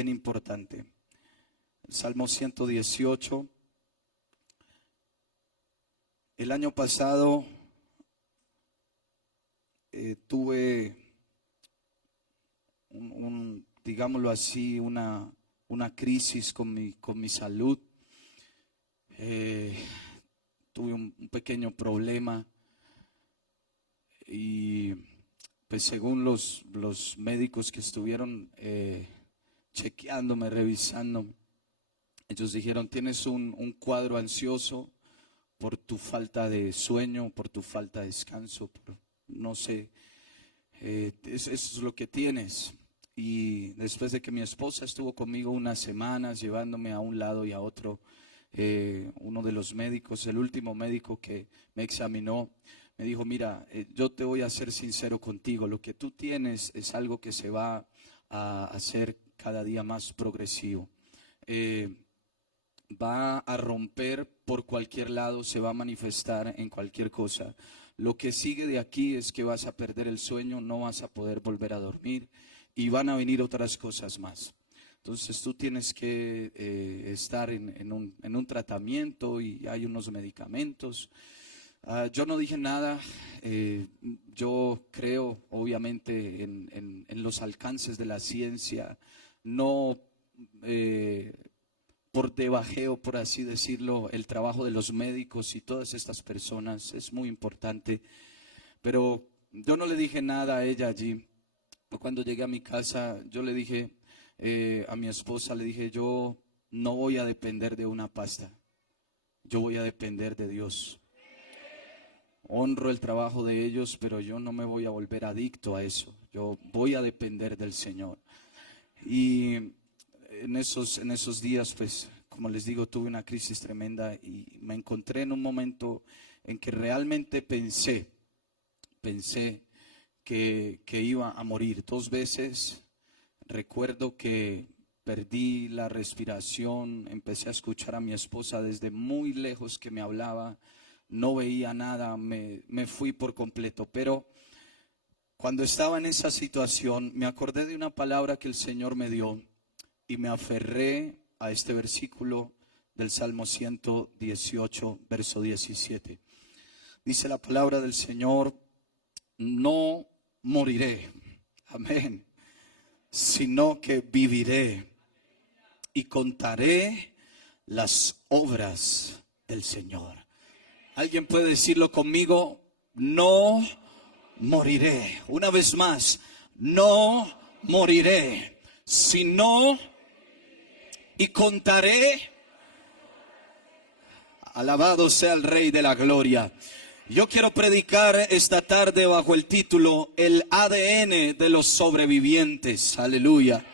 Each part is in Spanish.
bien importante. El Salmo 118. El año pasado tuve digámoslo así, una crisis con mi salud. Tuve un pequeño problema y pues según los médicos que estuvieron chequeándome, revisando, ellos dijeron: tienes un cuadro ansioso por tu falta de sueño, por tu falta de descanso, no sé, eso es lo que tienes. Y después de que mi esposa estuvo conmigo unas semanas llevándome a un lado y a otro, uno de los médicos, el último médico que me examinó, me dijo: mira, yo te voy a ser sincero contigo, lo que tú tienes es algo que se va a hacer cada día más progresivo. Va a romper por cualquier lado, se va a manifestar en cualquier cosa. Lo que sigue de aquí es que vas a perder el sueño, no vas a poder volver a dormir y van a venir otras cosas más. Entonces tú tienes que estar en un tratamiento y hay unos medicamentos. Yo no dije nada. Yo creo obviamente en los alcances de la ciencia, no por debajeo, por así decirlo, el trabajo de los médicos y todas estas personas es muy importante, pero yo no le dije nada a ella allí. Cuando llegué a mi casa, yo le dije a mi esposa, le dije: yo no voy a depender de una pasta, yo voy a depender de Dios. Honro el trabajo de ellos, pero yo no me voy a volver adicto a eso, yo voy a depender del Señor. Y en esos días, pues, como les digo, tuve una crisis tremenda y me encontré en un momento en que realmente pensé que iba a morir 2 veces. Recuerdo que perdí la respiración, empecé a escuchar a mi esposa desde muy lejos que me hablaba, no veía nada, me fui por completo. Pero cuando estaba en esa situación, me acordé de una palabra que el Señor me dio y me aferré a este versículo del Salmo 118, verso 17. Dice la palabra del Señor: no moriré, amén, sino que viviré y contaré las obras del Señor. ¿Alguien puede decirlo conmigo? No moriré. Una vez más, no moriré, sino y contaré. Alabado sea el Rey de la Gloria. Yo quiero predicar esta tarde bajo el título: el ADN de los sobrevivientes. Aleluya.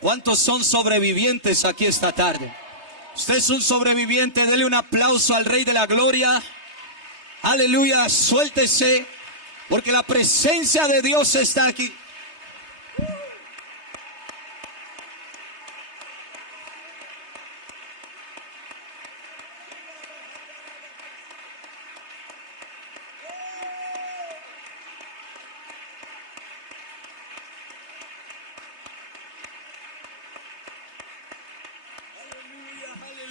¿Cuántos son sobrevivientes aquí esta tarde? Usted es un sobreviviente. Dele un aplauso al Rey de la Gloria. Aleluya. Suéltese, porque la presencia de Dios está aquí.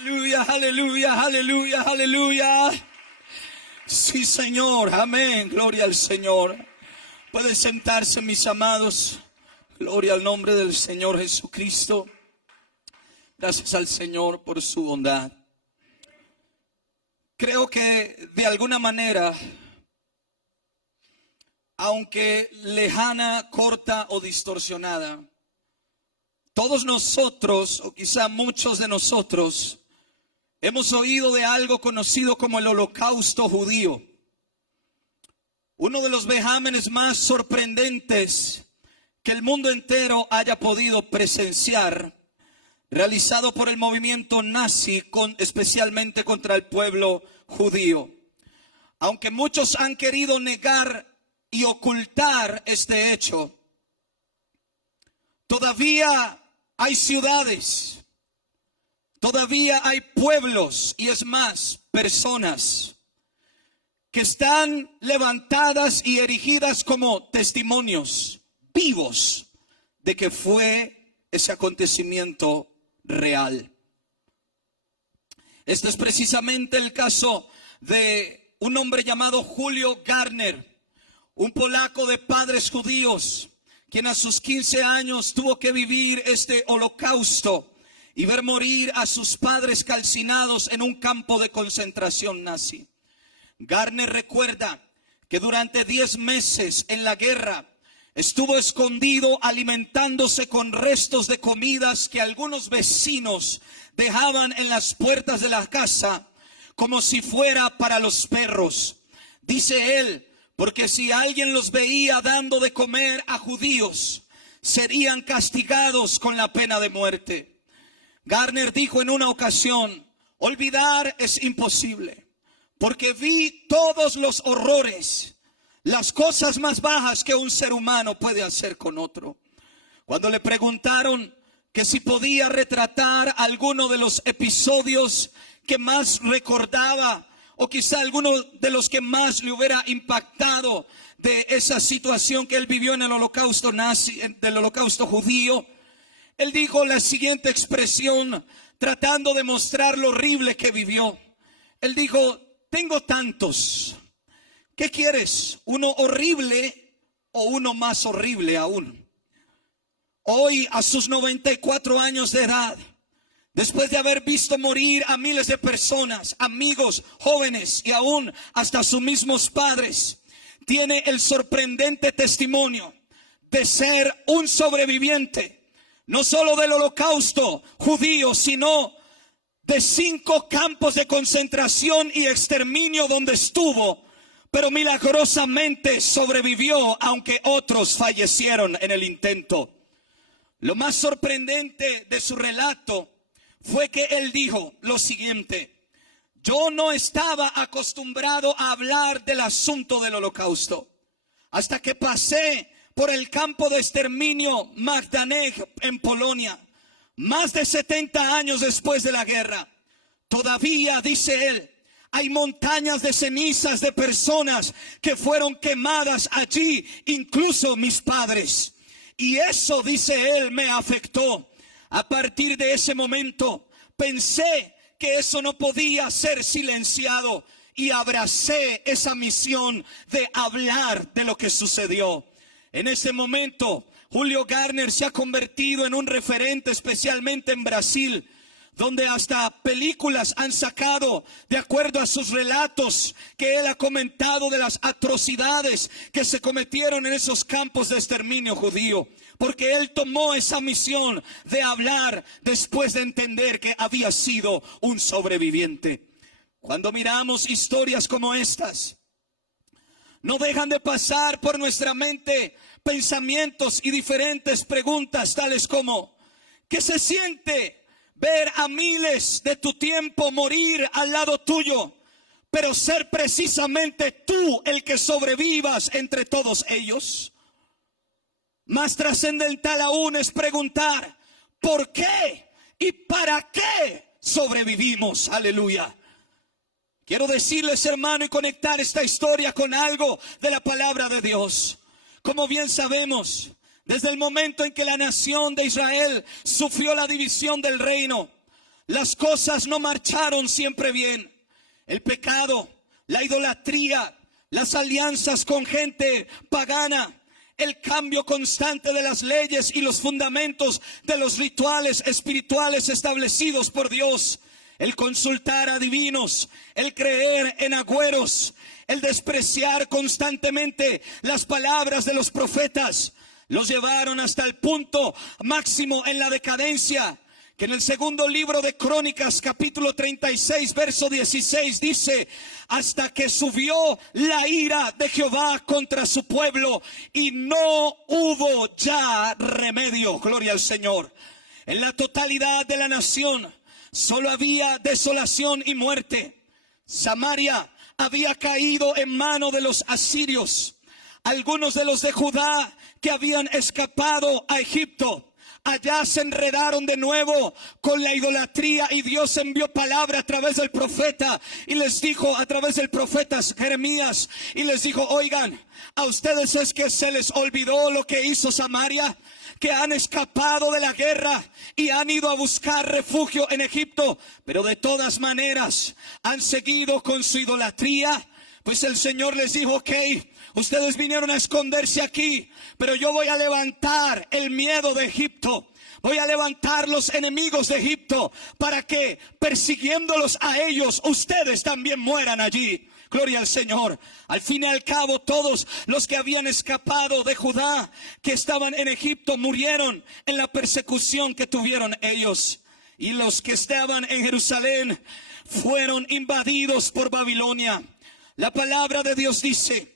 Aleluya, aleluya, aleluya, aleluya. Sí, Señor, amén, gloria al Señor. Pueden sentarse, mis amados. Gloria al nombre del Señor Jesucristo. Gracias al Señor por su bondad. Creo que de alguna manera, aunque lejana, corta o distorsionada, todos nosotros, o quizá muchos de nosotros, hemos oído de algo conocido como el Holocausto judío. Uno de los vejámenes más sorprendentes que el mundo entero haya podido presenciar, realizado por el movimiento nazi, especialmente contra el pueblo judío. Aunque muchos han querido negar y ocultar este hecho, todavía hay ciudades, todavía hay pueblos y es más, personas que están levantadas y erigidas como testimonios vivos de que fue ese acontecimiento real. Este es precisamente el caso de un hombre llamado Julio Garner, un polaco de padres judíos, quien a sus 15 años tuvo que vivir este holocausto y ver morir a sus padres calcinados en un campo de concentración nazi. Garner recuerda que durante 10 meses en la guerra estuvo escondido alimentándose con restos de comidas que algunos vecinos dejaban en las puertas de la casa como si fuera para los perros. Dice él, porque si alguien los veía dando de comer a judíos, serían castigados con la pena de muerte. Garner dijo en una ocasión, olvidar es imposible, porque vi todos los horrores, las cosas más bajas que un ser humano puede hacer con otro. Cuando le preguntaron que si podía retratar alguno de los episodios que más recordaba, o quizá alguno de los que más le hubiera impactado de esa situación que él vivió en el holocausto nazi, del holocausto judío, él dijo la siguiente expresión, tratando de mostrar lo horrible que vivió. Él dijo, tengo tantos. ¿Qué quieres? ¿Uno horrible o uno más horrible aún? Hoy, a sus 94 años de edad, después de haber visto morir a miles de personas, amigos, jóvenes y aún hasta sus mismos padres, tiene el sorprendente testimonio de ser un sobreviviente, no solo del holocausto judío, sino de 5 campos de concentración y exterminio donde estuvo, pero milagrosamente sobrevivió, aunque otros fallecieron en el intento. Lo más sorprendente de su relato fue que él dijo lo siguiente: yo no estaba acostumbrado a hablar del asunto del holocausto hasta que pasé por el campo de exterminio Majdanek en Polonia, más de 70 años después de la guerra. Todavía, dice él, hay montañas de cenizas de personas que fueron quemadas allí, incluso mis padres. Y eso, dice él, me afectó. A partir de ese momento pensé que eso no podía ser silenciado y abracé esa misión de hablar de lo que sucedió. En ese momento, Julio Garner se ha convertido en un referente, especialmente en Brasil, donde hasta películas han sacado de acuerdo a sus relatos que él ha comentado de las atrocidades que se cometieron en esos campos de exterminio judío, porque él tomó esa misión de hablar después de entender que había sido un sobreviviente. Cuando miramos historias como estas, no dejan de pasar por nuestra mente pensamientos y diferentes preguntas tales como, ¿qué se siente ver a miles de tu tiempo morir al lado tuyo, pero ser precisamente tú el que sobrevivas entre todos ellos? Más trascendental aún es preguntar, ¿por qué y para qué sobrevivimos? Aleluya. Quiero decirles, hermano, y conectar esta historia con algo de la palabra de Dios. Como bien sabemos, desde el momento en que la nación de Israel sufrió la división del reino, las cosas no marcharon siempre bien. El pecado, la idolatría, las alianzas con gente pagana, el cambio constante de las leyes y los fundamentos de los rituales espirituales establecidos por Dios, el consultar a divinos, el creer en agüeros, el despreciar constantemente las palabras de los profetas, los llevaron hasta el punto máximo en la decadencia, que en el segundo libro de Crónicas, capítulo 36, verso 16, dice, hasta que subió la ira de Jehová contra su pueblo y no hubo ya remedio. Gloria al Señor. En la totalidad de la nación solo había desolación y muerte. Samaria había caído en mano de los asirios. Algunos de los de Judá que habían escapado a Egipto, allá se enredaron de nuevo con la idolatría, y Dios envió palabra a través del profeta y les dijo, a través del profeta Jeremías, y les dijo, oigan, a ustedes es que se les olvidó lo que hizo Samaria, que han escapado de la guerra y han ido a buscar refugio en Egipto, pero de todas maneras han seguido con su idolatría. Pues el Señor les dijo: ok, ustedes vinieron a esconderse aquí, pero yo voy a levantar el miedo de Egipto. Voy a levantar los enemigos de Egipto para que, persiguiéndolos a ellos, ustedes también mueran allí. Gloria al Señor. Al fin y al cabo, todos los que habían escapado de Judá, que estaban en Egipto, murieron en la persecución que tuvieron ellos. Y los que estaban en Jerusalén fueron invadidos por Babilonia. La palabra de Dios dice: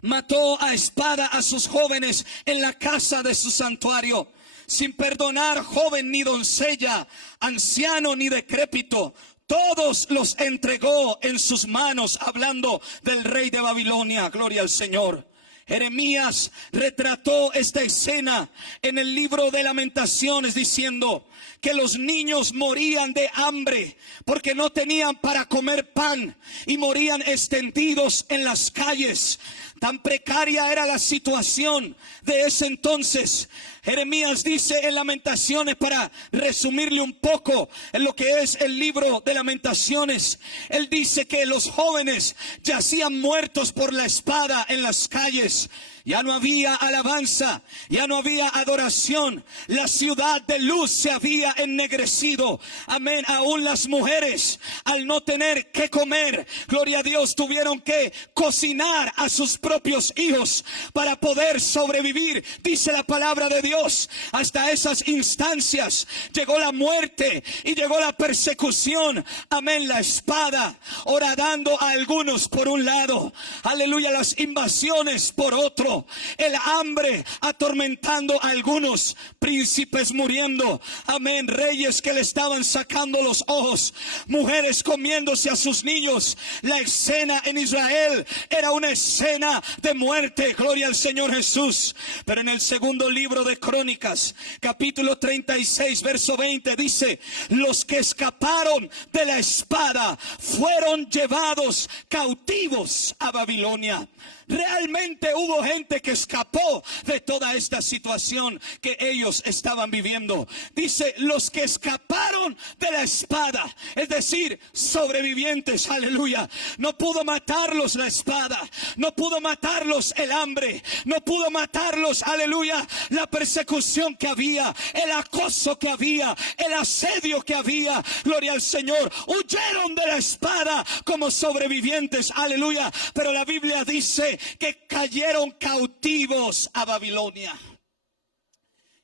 mató a espada a sus jóvenes en la casa de su santuario, sin perdonar joven ni doncella, anciano ni decrépito. Todos los entregó en sus manos, hablando del rey de Babilonia. Gloria al Señor. Jeremías retrató esta escena en el libro de Lamentaciones, diciendo que los niños morían de hambre porque no tenían para comer pan y morían extendidos en las calles. Tan precaria era la situación de ese entonces. Jeremías dice en Lamentaciones, para resumirle un poco en lo que es el libro de Lamentaciones, él dice que los jóvenes yacían muertos por la espada en las calles. Ya no había alabanza, ya no había adoración. La ciudad de luz se había ennegrecido. Amén. Aún las mujeres, al no tener que comer, gloria a Dios, tuvieron que cocinar a sus propios hijos para poder sobrevivir. Dice la palabra de Dios, hasta esas instancias llegó la muerte y llegó la persecución. Amén. La espada horadando a algunos por un lado, aleluya, las invasiones por otro. El hambre atormentando a algunos, príncipes muriendo, amén, reyes que le estaban sacando los ojos, mujeres comiéndose a sus niños. La escena en Israel era una escena de muerte, gloria al Señor Jesús. Pero en el segundo libro de Crónicas, capítulo 36, verso 20, dice: los que escaparon de la espada fueron llevados cautivos a Babilonia. Realmente hubo gente que escapó de toda esta situación que ellos estaban viviendo. Dice: los que escaparon de la espada, es decir, sobrevivientes, aleluya. No pudo matarlos la espada, no pudo matarlos el hambre, no pudo matarlos, aleluya, la persecución que había, el acoso que había, el asedio que había, gloria al Señor. Huyeron de la espada como sobrevivientes, aleluya. Pero la Biblia dice que cayeron cautivos a Babilonia.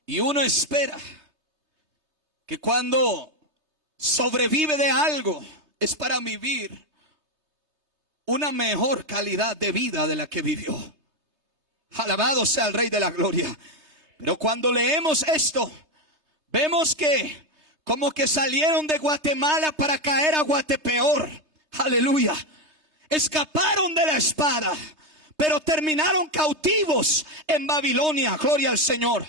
Y uno espera que cuando sobrevive de algo es para vivir una mejor calidad de vida de la que vivió. Alabado sea el Rey de la Gloria. Pero cuando leemos esto, vemos que como que salieron de Guatemala para caer a Guatepeor. Aleluya. Escaparon de la espada, pero terminaron cautivos en Babilonia. Gloria al Señor.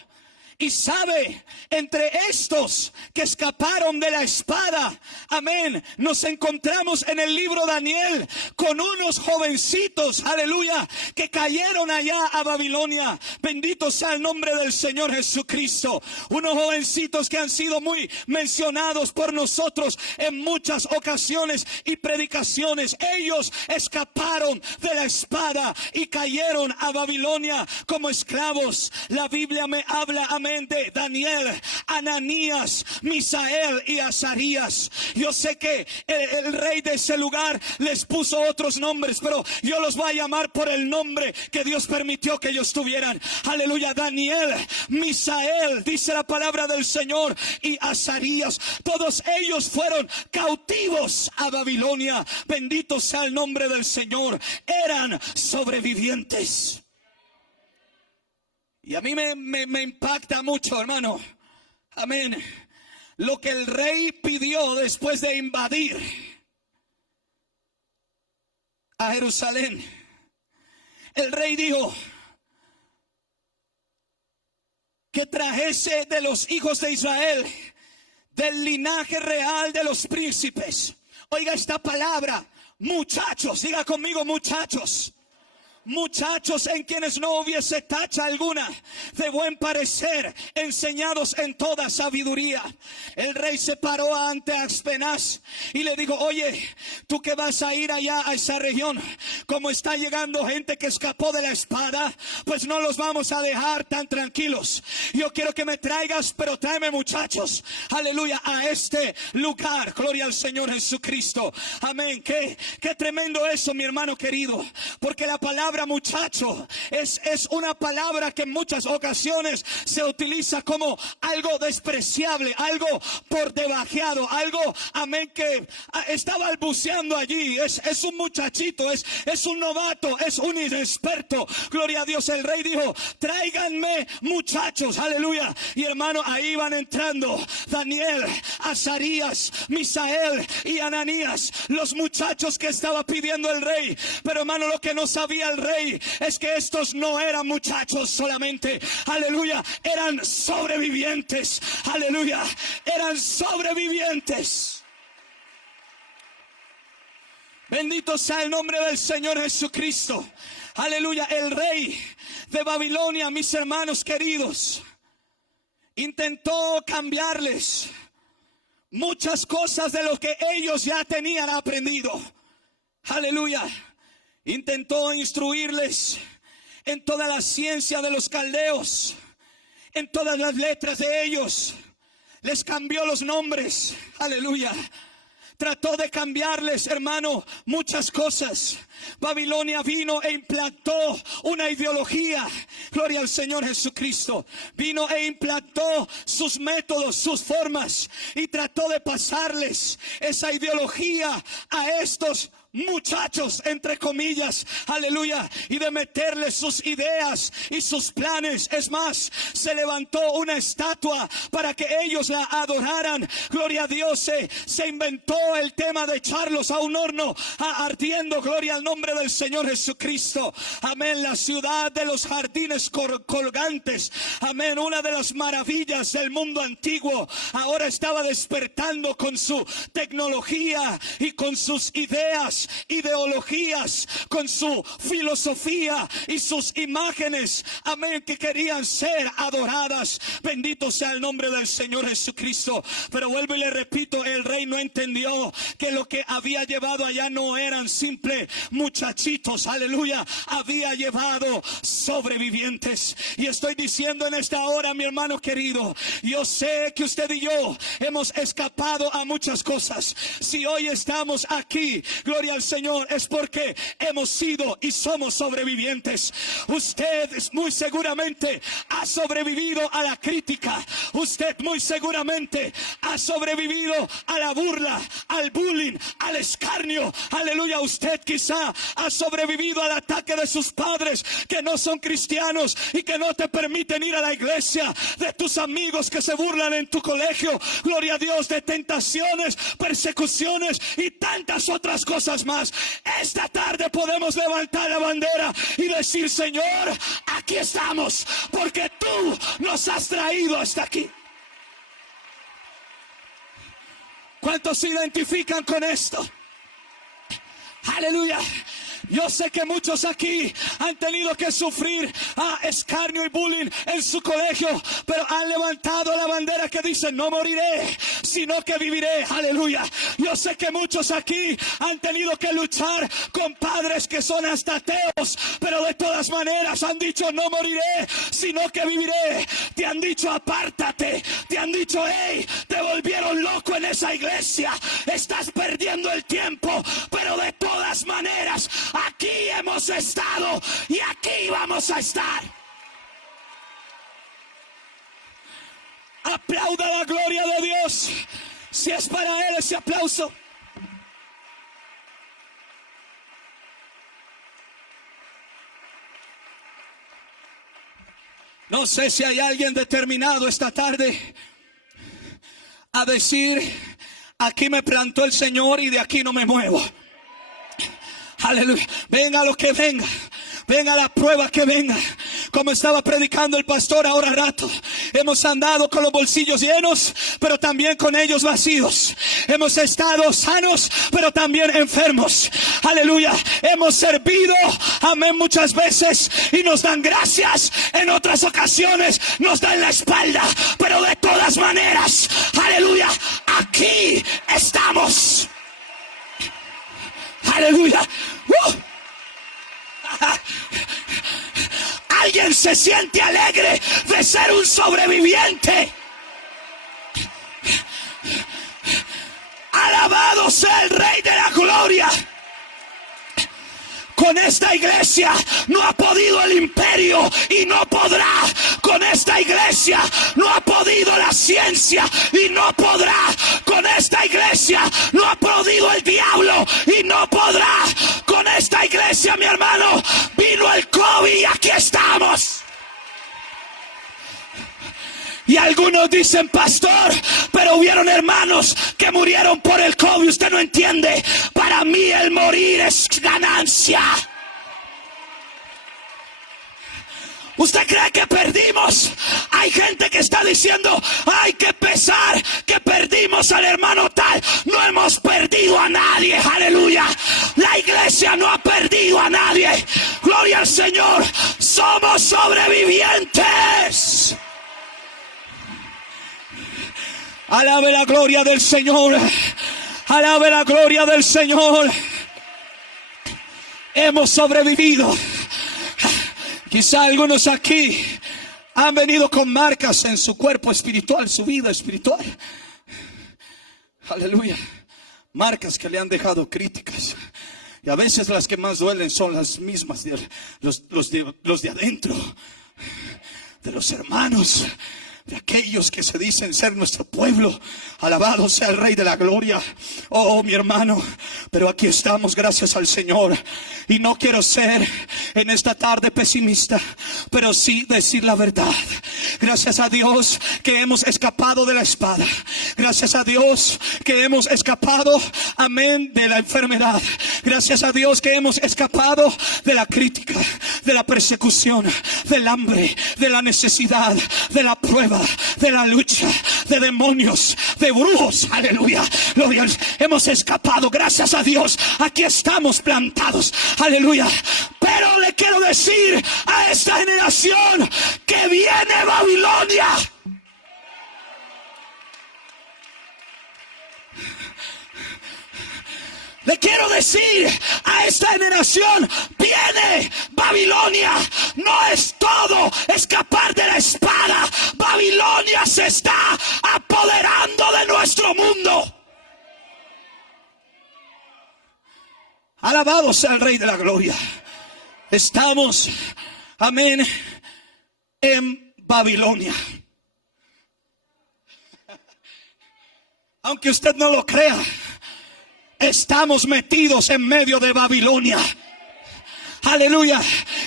Y sabe, entre estos que escaparon de la espada, amén, nos encontramos en el libro de Daniel con unos jovencitos, aleluya, que cayeron allá a Babilonia. Bendito sea el nombre del Señor Jesucristo. Unos jovencitos que han sido muy mencionados por nosotros en muchas ocasiones y predicaciones. Ellos escaparon de la espada y cayeron a Babilonia como esclavos. La Biblia me habla, amén, de Daniel, Ananías, Misael y Azarías. Yo sé que el rey de ese lugar les puso otros nombres, pero yo los voy a llamar por el nombre que Dios permitió que ellos tuvieran. Aleluya. Daniel, Misael, dice la palabra del Señor, y Azarías. Todos ellos fueron cautivos a Babilonia. Bendito sea el nombre del Señor. Eran sobrevivientes. Y a mí me impacta mucho, hermano. Amén. Lo que el rey pidió después de invadir a Jerusalén. El rey dijo que trajese de los hijos de Israel, del linaje real de los príncipes. Oiga esta palabra, muchachos, diga conmigo muchachos. muchachos en quienes no hubiese tacha alguna, de buen parecer, enseñados en toda sabiduría. El rey se paró ante Aspenaz y le dijo: oye, tú que vas a ir allá a esa región, como está llegando gente que escapó de la espada, pues no los vamos a dejar tan tranquilos. Yo quiero que me traigas, pero tráeme muchachos, aleluya, a este lugar. Gloria al Señor Jesucristo. Amén. Qué tremendo eso, mi hermano querido, porque la palabra muchacho es una palabra que en muchas ocasiones se utiliza como algo despreciable, algo por debajeado, algo, amén, que está balbuceando allí. Es un muchachito, es un novato, es un inexperto. Gloria a Dios. El rey dijo: tráiganme muchachos, aleluya. Y hermano, ahí van entrando Daniel, Azarías, Misael y Ananías, los muchachos que estaba pidiendo el rey. Pero hermano, lo que no sabía el rey es que estos no eran muchachos solamente, aleluya, eran sobrevivientes, aleluya, eran sobrevivientes. Bendito sea el nombre del Señor Jesucristo, aleluya. El rey de Babilonia, mis hermanos queridos, intentó cambiarles muchas cosas de lo que ellos ya tenían aprendido, aleluya. Intentó instruirles en toda la ciencia de los caldeos, en todas las letras de ellos. Les cambió los nombres, aleluya. Trató de cambiarles, hermano, muchas cosas. Babilonia vino e implantó una ideología. Gloria al Señor Jesucristo. Vino e implantó sus métodos, sus formas, y trató de pasarles esa ideología a estos muchachos, entre comillas, aleluya, y de meterles sus ideas y sus planes. Es más, se levantó una estatua para que ellos la adoraran. Gloria a Dios. Se inventó el tema de echarlos a un horno ardiendo. Gloria al nombre del Señor Jesucristo. Amén. La ciudad de los jardines colgantes, amén, una de las maravillas del mundo antiguo, ahora estaba despertando con su tecnología y con sus ideas, ideologías, con su filosofía y sus imágenes, amén, que querían ser adoradas. Bendito sea el nombre del Señor Jesucristo. Pero vuelvo y le repito, el rey no entendió que lo que había llevado allá no eran simples muchachitos, aleluya, había llevado sobrevivientes. Y estoy diciendo en esta hora, mi hermano querido, yo sé que usted y yo hemos escapado a muchas cosas. Si hoy estamos aquí, gloria al Señor, es porque hemos sido y somos sobrevivientes. Usted muy seguramente ha sobrevivido a la crítica. Usted muy seguramente ha sobrevivido a la burla, al bullying, al escarnio, aleluya. Usted quizá ha sobrevivido al ataque de sus padres que no son cristianos y que no te permiten ir a la iglesia, de tus amigos que se burlan en tu colegio, gloria a Dios, de tentaciones, persecuciones y tantas otras cosas más. Esta tarde podemos levantar la bandera y decir: Señor, aquí estamos, porque tú nos has traído hasta aquí. ¿Cuántos se identifican con esto? Aleluya. Yo sé que muchos aquí han tenido que sufrir escarnio y bullying en su colegio, pero han levantado la bandera que dice: no moriré, sino que viviré. Aleluya. Yo sé que muchos aquí han tenido que luchar con padres que son hasta ateos, pero de todas maneras han dicho: no moriré, sino que viviré. Te han dicho: apártate. Te han dicho: hey, te volvieron loco en esa iglesia, estás perdiendo el tiempo. Pero de todas maneras, aquí hemos estado y aquí vamos a estar. Aplauda la gloria de Dios si es para Él ese aplauso. No sé si hay alguien determinado esta tarde a decir: aquí me plantó el Señor y de aquí no me muevo. Aleluya. Venga lo que venga, venga la prueba que venga. Como estaba predicando el pastor ahora rato, Hemos andado con los bolsillos llenos, pero también con ellos vacíos. Hemos estado sanos, pero también enfermos. Aleluya. Hemos servido, amén, muchas veces y nos dan gracias. En otras ocasiones nos dan la espalda, pero de todas maneras, aleluya, aquí estamos. Aleluya. Alguien se siente alegre de ser un sobreviviente. Alabado sea el Rey de la Gloria. Con esta iglesia no ha podido el imperio y no podrá. Con esta iglesia no ha podido la ciencia y no podrá. Con esta iglesia no ha podido el diablo y no podrá. Con esta iglesia, mi hermano, vino el COVID y aquí estamos. Y algunos dicen, pastor, pero hubieron hermanos que murieron por el COVID. Usted no entiende. Para mí el morir es ganancia. ¿Usted cree que perdimos? Hay gente que está diciendo, ay, qué pesar que perdimos al hermano tal. No hemos perdido a nadie, aleluya. La iglesia no ha perdido a nadie. Gloria al Señor. Somos sobrevivientes. Alabe la gloria del Señor. Alabe la gloria del Señor. Hemos sobrevivido. Quizá algunos aquí han venido con marcas en su cuerpo espiritual, su vida espiritual. Aleluya. Marcas que le han dejado críticas. Y a veces las que más duelen son las mismas de los de adentro. De los hermanos. De aquellos que se dicen ser nuestro pueblo. Alabado sea el Rey de la Gloria. Oh, mi hermano, pero aquí estamos, gracias al Señor. Y no quiero ser en esta tarde pesimista, pero sí decir la verdad. Gracias a Dios que hemos escapado de la espada. Gracias a Dios que hemos escapado, amén, de la enfermedad. Gracias a Dios que hemos escapado de la crítica, de la persecución, del hambre, de la necesidad, de la prueba, de la lucha, de demonios, de brujos. Aleluya. Gloria. Hemos escapado, gracias a Dios. Aquí estamos plantados. Aleluya. Pero le quiero decir a esta generación que viene Babilonia. Le quiero decir a esta generación, viene Babilonia. No es todo escapar de la espada. Babilonia se está apoderando de nuestro mundo. Alabado sea el Rey de la Gloria. Estamos, amén, en Babilonia. Aunque usted no lo crea, estamos metidos en medio de Babilonia. Aleluya.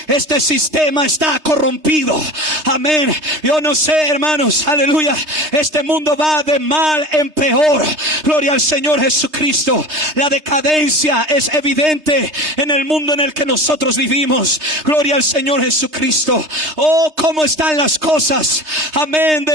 Este sistema está corrompido. Amén. Yo no sé, hermanos. Aleluya. Este mundo va de mal en peor. Gloria al Señor Jesucristo. La decadencia es evidente en el mundo en el que nosotros vivimos. Gloria al Señor Jesucristo. Oh, cómo están las cosas. Amén.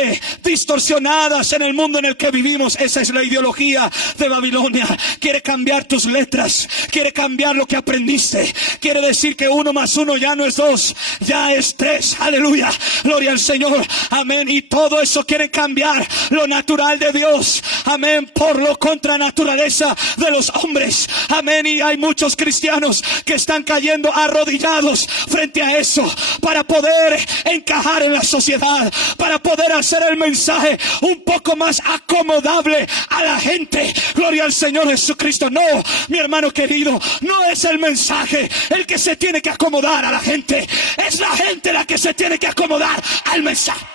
Distorsionadas en el mundo en el que vivimos. Esa es la ideología de Babilonia. Quiere cambiar tus letras. Quiere cambiar lo que aprendiste. Quiere decir que 1 más 1 ya no es 2, ya es 3. Aleluya, gloria al Señor. Amén. Y todo eso quiere cambiar lo natural de Dios, amén, por lo contra naturaleza de los hombres. Amén. Y hay muchos cristianos que están cayendo arrodillados frente a eso, para poder encajar en la sociedad, para poder hacer el mensaje un poco más acomodable a la gente. Gloria al Señor Jesucristo. No, mi hermano querido, no es el mensaje el que se tiene que acomodar a la gente. Es la gente la que se tiene que acomodar al mensaje.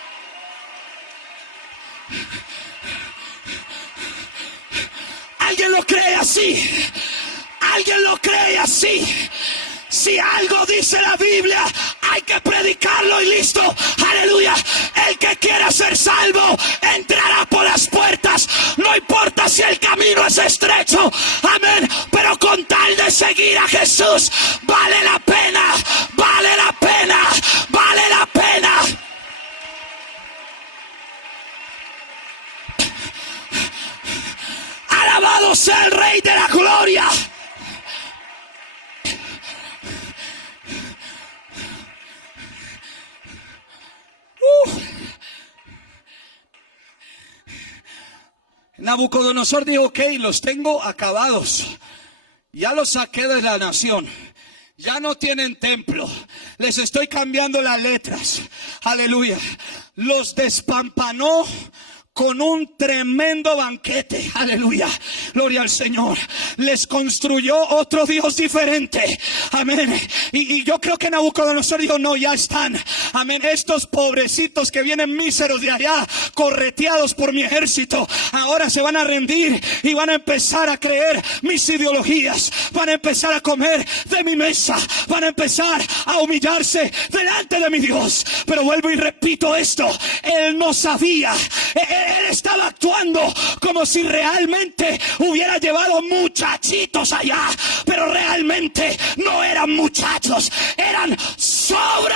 ¿Alguien lo cree así? ¿Alguien lo cree así? Si algo dice la Biblia, hay que predicarlo y listo. Aleluya. El que quiera ser salvo entrará por las puertas. No importa si el camino es estrecho. Amén. Pero con tal de seguir a Jesús, vale la pena. Vale la pena. Vale la pena. Alabado sea el Rey de la Gloria. Nabucodonosor dijo: ok, los tengo acabados. Ya los saqué de la nación. Ya no tienen templo. Les estoy cambiando las letras. Aleluya. Los despampanó con un tremendo banquete. Aleluya. Gloria al Señor. Les construyó otro Dios diferente. Amén. Y yo creo que Nabucodonosor dijo: no, ya están. Amén. Estos pobrecitos que vienen míseros de allá, correteados por mi ejército, ahora se van a rendir y van a empezar a creer mis ideologías. Van a empezar a comer de mi mesa. Van a empezar a humillarse delante de mi Dios. Pero vuelvo y repito esto: él no sabía. Él estaba actuando como si realmente hubiera llevado muchachitos allá, pero realmente no eran muchachos, eran sobre.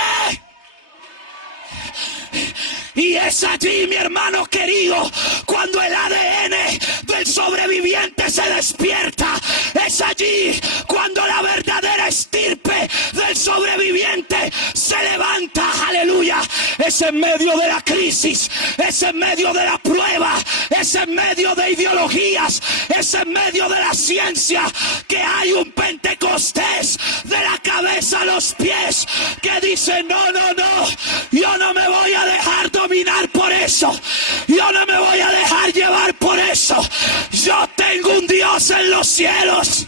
Y es allí, mi hermano querido, cuando el ADN del sobreviviente se despierta. Es allí cuando la verdadera estirpe del sobreviviente se levanta. Aleluya. Es en medio de la crisis, es en medio de la prueba, es en medio de ideologías, es en medio de la ciencia que hay un Pentecostés de la cabeza a los pies que dice: no, yo no me voy a dejar dominar por eso. Yo no me voy a dejar llevar por eso. Yo tengo un Dios en los cielos.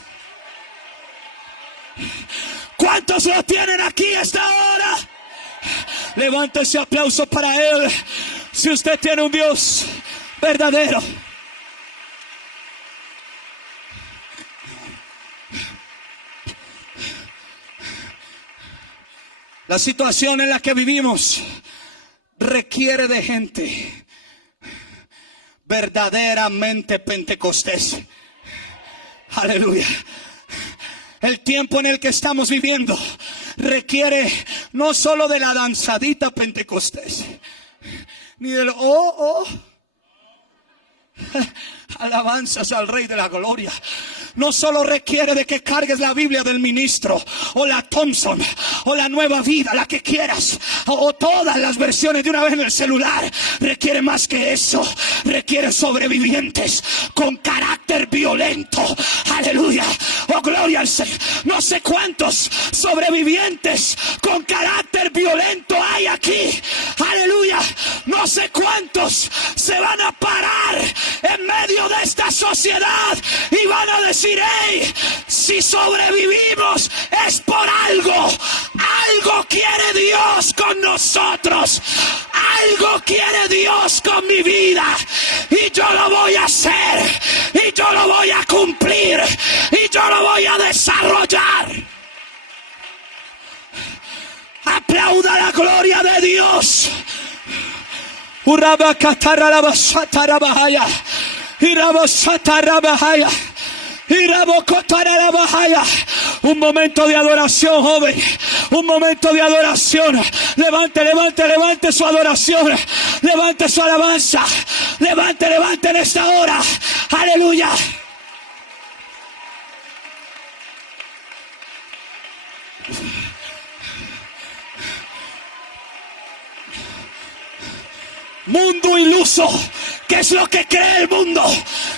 ¿Cuántos lo tienen aquí esta hora? Levante ese aplauso para Él. Si usted tiene un Dios verdadero. La situación en la que vivimos requiere de gente verdaderamente pentecostés. Aleluya. El tiempo en el que estamos viviendo requiere no solo de la danzadita pentecostés, ni del alabanzas al Rey de la Gloria. No solo requiere de que cargues la Biblia del ministro, o la Thompson, o la Nueva Vida, la que quieras, o todas las versiones de una vez en el celular. Requiere más que eso. Requiere sobrevivientes con carácter violento. Aleluya. Oh, gloria al Señor. No sé cuántos sobrevivientes con carácter violento hay aquí. Aleluya. No sé cuántos se van a parar en medio de esta sociedad y van a decir: hey, si sobrevivimos es por algo. Algo quiere Dios con nosotros. Algo quiere Dios con mi vida. Y yo lo voy a hacer. Y yo lo voy a cumplir. Y yo lo voy a desarrollar. Aplauda la gloria de Dios. Un momento de adoración, joven. Un momento de adoración. Levante su adoración. Levante su alabanza. Levante en esta hora. Aleluya. Mundo iluso. ¿Qué es lo que cree el mundo?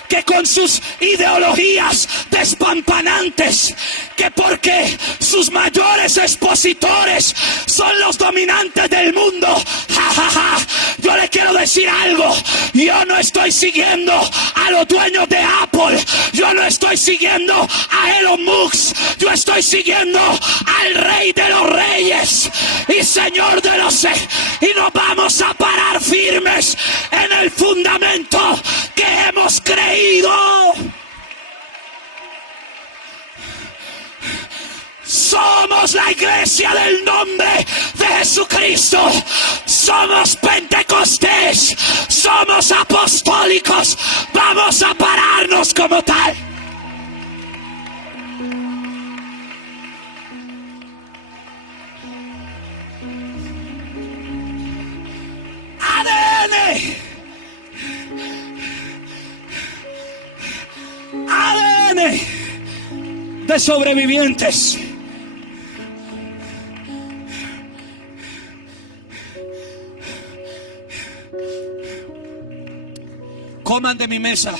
Que con sus ideologías despampanantes, que porque sus mayores expositores son los dominantes del mundo. Ja, ja, ja. Yo le quiero decir algo. Yo no estoy siguiendo a los dueños de Apple. Yo no estoy siguiendo a Elon Musk. Yo estoy siguiendo al Rey de los Reyes y Señor de los y nos vamos a parar firmes en el fundamento que hemos creído. Somos la iglesia del nombre de Jesucristo. Somos pentecostés. Somos apostólicos. Vamos a pararnos como tal. ADN de sobrevivientes. Coman de mi mesa.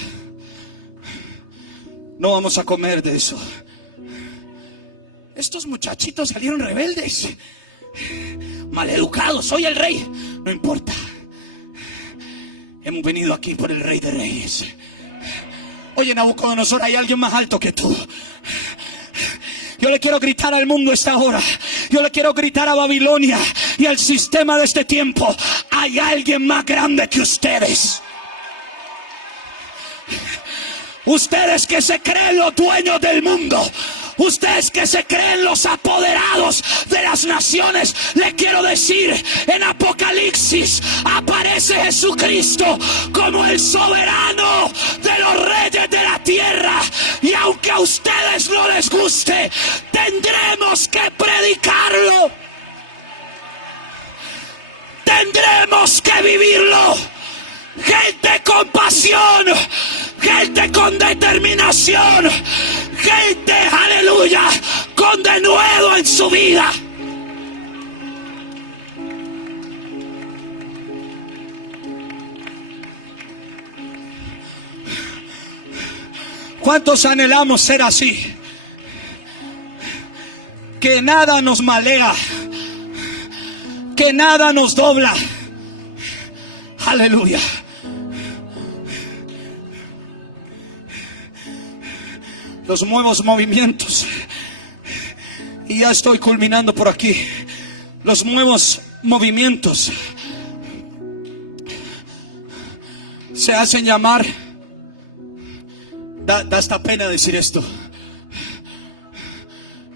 No vamos a comer de eso. Estos muchachitos salieron rebeldes, maleducados. Soy el rey. No importa. Hemos venido aquí por el Rey de Reyes. Oye, Nabucodonosor, hay alguien más alto que tú. Yo le quiero gritar al mundo esta hora. Yo le quiero gritar a Babilonia y al sistema de este tiempo. Hay alguien más grande que ustedes. Ustedes que se creen los dueños del mundo, ustedes que se creen los apoderados de las naciones, le quiero decir, en Apocalipsis aparece Jesucristo como el soberano de los reyes de la tierra. Y aunque a ustedes no les guste, tendremos que predicarlo. Tendremos que vivirlo. Gente con pasión, gente con determinación, gente, aleluya, con denuedo en su vida. ¿Cuántos anhelamos ser así? Que nada nos malea, que nada nos dobla. Aleluya. Los nuevos movimientos, y ya estoy culminando por aquí, los nuevos movimientos se hacen llamar, da hasta pena decir esto,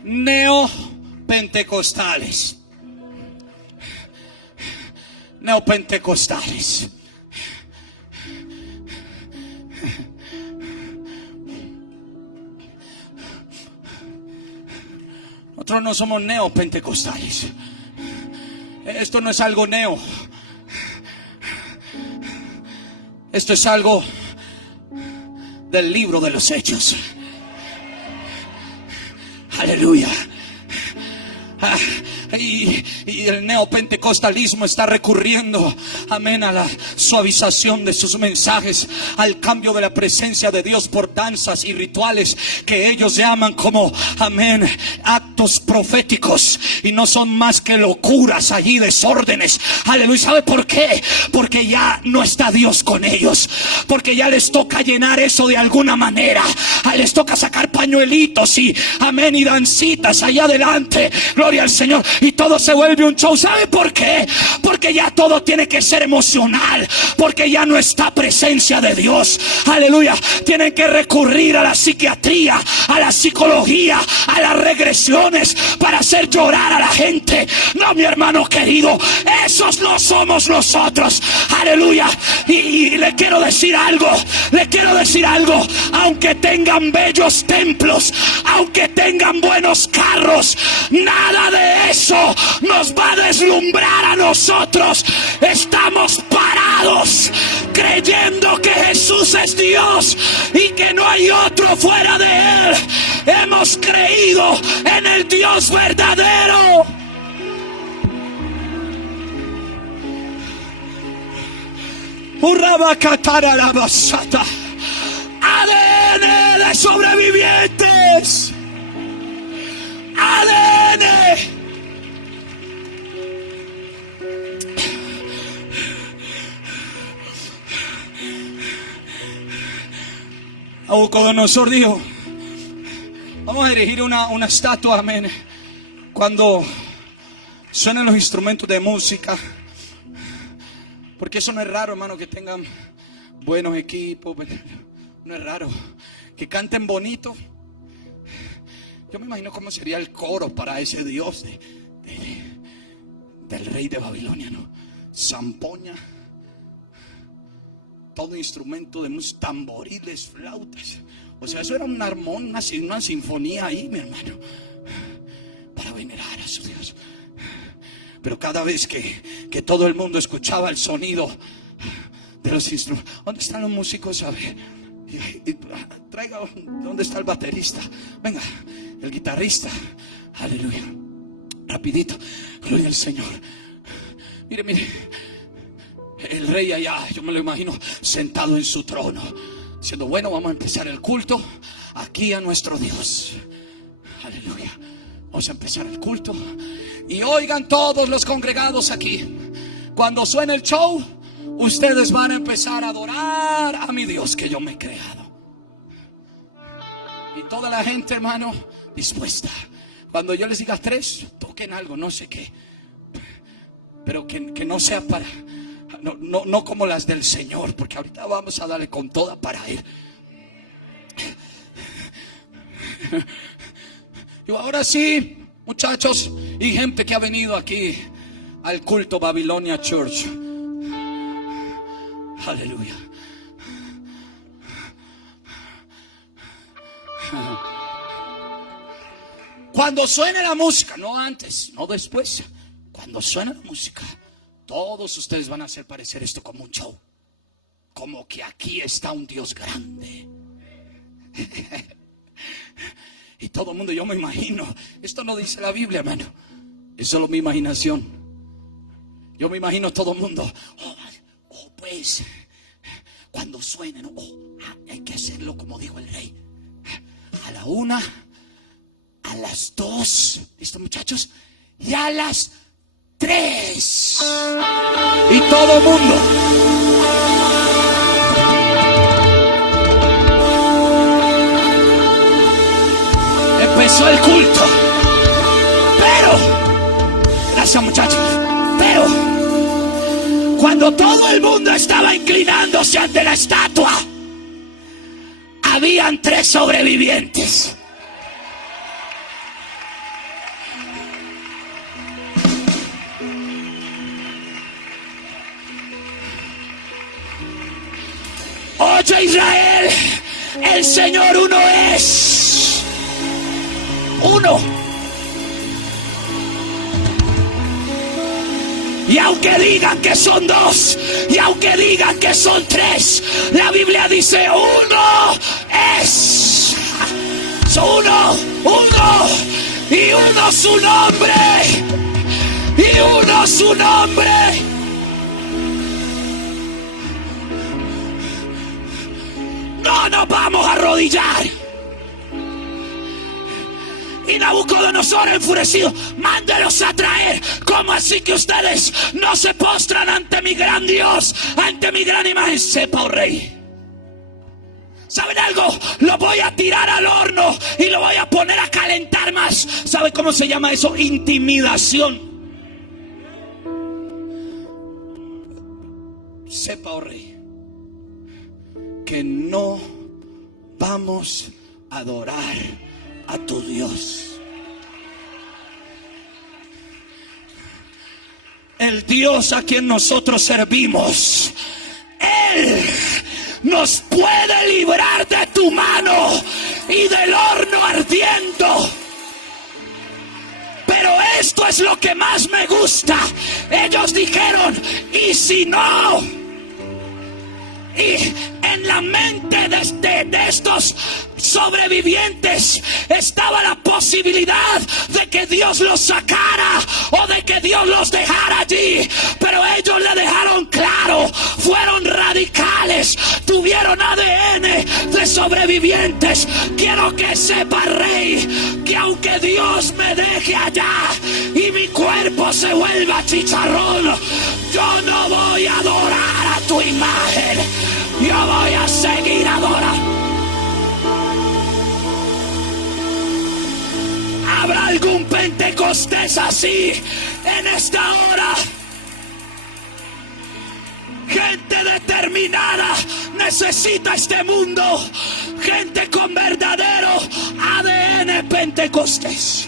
neopentecostales. Neopentecostales. Nosotros no somos neopentecostales. Esto no es algo neo. Esto es algo del libro de los Hechos. Aleluya. Y el neopentecostalismo está recurriendo, amén, a la suavización de sus mensajes, al cambio de la presencia de Dios por danzas y rituales que ellos llaman como, amén, actos proféticos, y no son más que locuras allí, desórdenes. Aleluya. ¿Sabe por qué? Porque ya no está Dios con ellos, porque ya les toca llenar eso de alguna manera. Les toca sacar pañuelitos y, amén, y dancitas allá adelante, gloria al Señor, y todo se vuelve un show. ¿Sabe por qué? Porque ya todo tiene que ser emocional, porque ya no está presencia de Dios. Aleluya. Tienen que recurrir a la psiquiatría, a la psicología, a las regresiones para hacer llorar a la gente. No, mi hermano querido, esos no somos nosotros. Aleluya. Y le quiero decir algo, aunque tengan bellos templos, aunque tengan buenos carros, nada de eso nos va a deslumbrar a nosotros. Estamos parados creyendo que Jesús es Dios y que no hay otro fuera de Él. Hemos creído en el Dios verdadero. ADN de sobrevivientes. ADN. Nabucodonosor dijo: vamos a erigir una estatua, amén, cuando suenen los instrumentos de música. Porque eso no es raro, hermano, que tengan buenos equipos. No es raro que canten bonito. Yo me imagino cómo sería el coro para ese Dios del rey de Babilonia, ¿no? Zampoña, todo instrumento de música, tamboriles, flautas. O sea, eso era un armón, una sinfonía ahí, mi hermano, para venerar a su Dios. Pero cada vez que todo el mundo escuchaba el sonido de los instrumentos, ¿dónde están los músicos? A ver, Traiga, ¿dónde está el baterista? Venga, el guitarrista. Aleluya. Rapidito. Gloria al Señor. Mire, mire. El rey allá, yo me lo imagino sentado en su trono, diciendo: bueno, vamos a empezar el culto aquí a nuestro Dios. Aleluya. Vamos a empezar el culto. Y oigan todos los congregados aquí, cuando suene el show, ustedes van a empezar a adorar a mi Dios que yo me he creado. Y toda la gente, hermano, dispuesta. Cuando yo les diga 3, toquen algo, no sé qué, pero que no sea para, no como las del Señor, porque ahorita vamos a darle con toda para Él. Y ahora sí, muchachos y gente que ha venido aquí al culto Babilonia Church. Aleluya. Cuando suene la música, no antes, no después, cuando suene la música, todos ustedes van a hacer parecer esto como un show, como que aquí está un Dios grande. Y todo el mundo, yo me imagino, esto no dice la Biblia, hermano, es solo mi imaginación. Yo me imagino todo el mundo, pues, cuando suene, ¿no? Hay que hacerlo como dijo el rey. A la 1, a las 2, ¿listo, muchachos? Y a las 3. Y todo el mundo. Empezó el culto. Pero, gracias, muchachos. Pero, cuando todo el mundo estaba inclinándose ante la estatua, habían 3 sobrevivientes. Oye, Israel, el Señor uno es. Uno. Y aunque digan que son 2, y aunque digan que son 3, la Biblia dice uno es. Uno, y uno su nombre, y uno su nombre. No nos vamos a arrodillar. Y Nabucodonosor, enfurecido: mándelos a traer. ¿Cómo así que ustedes no se postran ante mi gran Dios, ante mi gran imagen? Sepa, oh rey, ¿saben algo? Lo voy a tirar al horno y lo voy a poner a calentar más. ¿Sabe cómo se llama eso? Intimidación. Sepa, oh rey, que no vamos a adorar a tu Dios. El Dios a quien nosotros servimos, Él nos puede librar de tu mano y del horno ardiendo. Pero esto es lo que más me gusta. Ellos dijeron: ¿y si no? Y en la mente de estos sobrevivientes estaba la posibilidad de que Dios los sacara o de que Dios los dejara allí. Pero ellos le dejaron claro, fueron radicales, tuvieron ADN de sobrevivientes. Quiero que sepa, rey, que aunque Dios me deje allá y mi cuerpo se vuelva chicharrón, yo no voy a adorar a tu imagen. Yo voy a seguir adorando. ¿Habrá algún pentecostés así en esta hora? Gente determinada necesita este mundo. Gente con verdadero ADN pentecostés.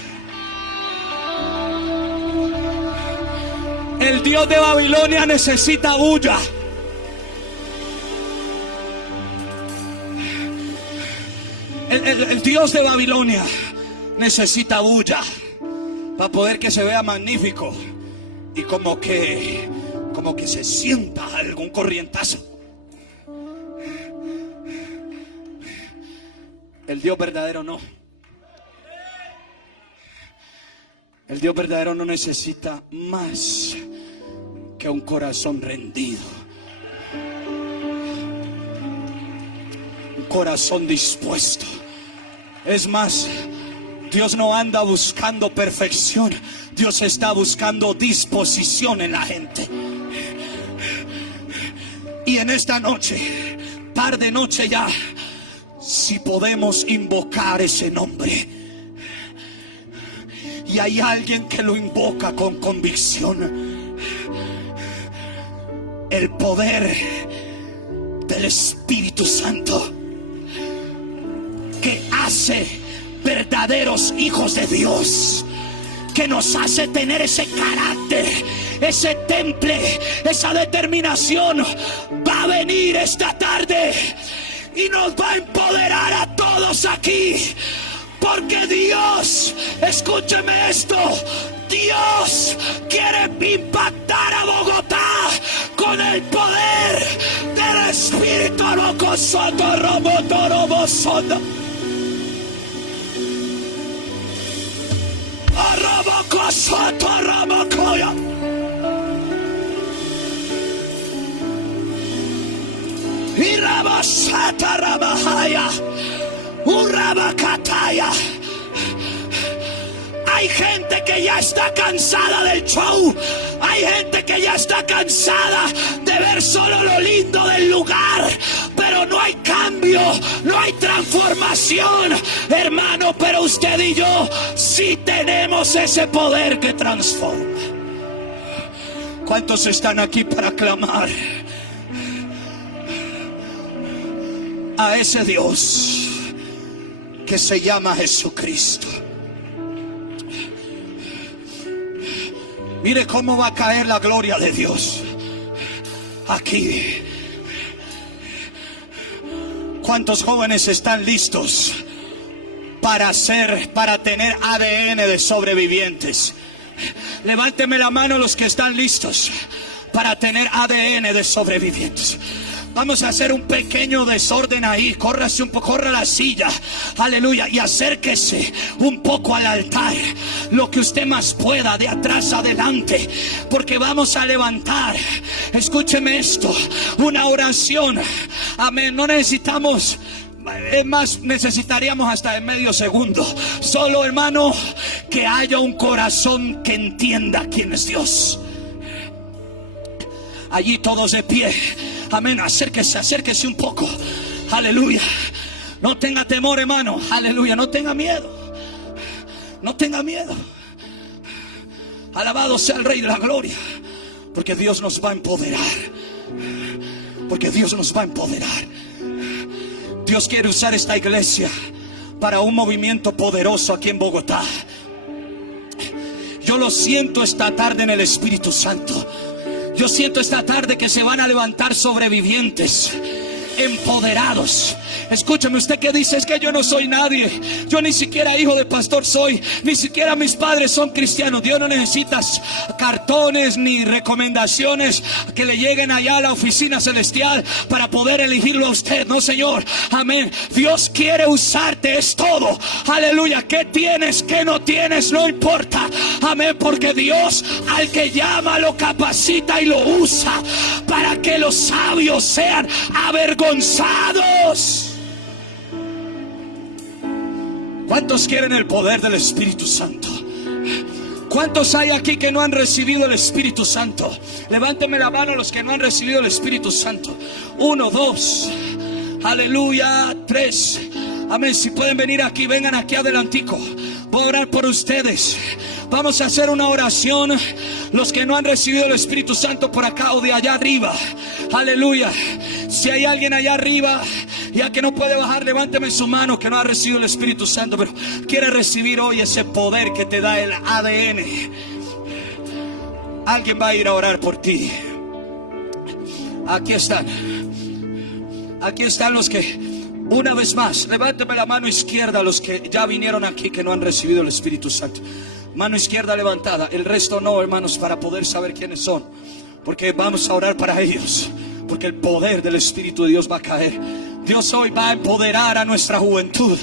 El Dios de Babilonia necesita bulla. El Dios de Babilonia necesita bulla para poder que se vea magnífico y como que se sienta algún corrientazo. El Dios verdadero no. El Dios verdadero no necesita más que un corazón rendido, un corazón dispuesto. Es más, Dios no anda buscando perfección, Dios está buscando disposición en la gente. Y en esta noche, tarde noche ya, si podemos invocar ese nombre, y hay alguien que lo invoca con convicción, el poder del Espíritu Santo que hace verdaderos hijos de Dios, que nos hace tener ese carácter, ese temple, esa determinación, va a venir esta tarde y nos va a empoderar a todos aquí. Porque Dios, escúcheme esto, Dios quiere impactar a Bogotá con el poder del Espíritu. Y Rabasata Rabahaya, Urabakataya. Hay gente que ya está cansada del show. Hay gente que ya está cansada de ver solo lo lindo del lugar, pero no hay cambio, no hay transformación, hermano. Pero usted y yo sí tenemos ese poder que transforma. ¿Cuántos están aquí para clamar a ese Dios que se llama Jesucristo? Mire cómo va a caer la gloria de Dios aquí. ¿Cuántos jóvenes están listos para tener ADN de sobrevivientes? Levánteme la mano los que están listos para tener ADN de sobrevivientes. Vamos a hacer un pequeño desorden ahí. Córrase un poco, corra la silla, aleluya, y acérquese un poco al altar, lo que usted más pueda, de atrás adelante, porque vamos a levantar, escúcheme esto, una oración. Amén. No necesitamos, es más, necesitaríamos hasta en medio segundo. Solo, hermano, que haya un corazón que entienda quién es Dios. Allí todos de pie. Amén, acérquese un poco. Aleluya. No tenga temor, hermano. Aleluya, no tenga miedo. No tenga miedo. Alabado sea el Rey de la Gloria. Porque Dios nos va a empoderar. Porque Dios nos va a empoderar. Dios quiere usar esta iglesia para un movimiento poderoso aquí en Bogotá. Yo lo siento esta tarde en el Espíritu Santo. Yo siento esta tarde que se van a levantar sobrevivientes, empoderados. Escúchame, usted que dice: es que yo no soy nadie, yo ni siquiera hijo de pastor soy, ni siquiera mis padres son cristianos. Dios no necesita cartones ni recomendaciones que le lleguen allá a la oficina celestial para poder elegirlo a usted. No, Señor, amén. Dios quiere usarte, es todo. Aleluya. ¿Qué tienes, qué no tienes? No importa, amén, porque Dios al que llama lo capacita y lo usa para que los sabios sean avergonzados. ¿Cuántos quieren el poder del Espíritu Santo? ¿Cuántos hay aquí que no han recibido el Espíritu Santo? Levánteme la mano los que no han recibido el Espíritu Santo. 1, 2, aleluya, 3. Amén. Si pueden venir aquí, vengan aquí adelantico. Voy a orar por ustedes. Vamos a hacer una oración. Los que no han recibido el Espíritu Santo por acá o de allá arriba. Aleluya. Si hay alguien allá arriba, ya que no puede bajar, levánteme su mano, que no ha recibido el Espíritu Santo, pero quiere recibir hoy ese poder que te da el ADN. Alguien va a ir a orar por ti. Aquí están. Aquí están los que, una vez más, levánteme la mano izquierda los que ya vinieron aquí, que no han recibido el Espíritu Santo. Mano izquierda levantada. El resto no, hermanos, para poder saber quiénes son, porque vamos a orar para ellos, porque el poder del Espíritu de Dios va a caer. Dios hoy va a empoderar a nuestra juventud.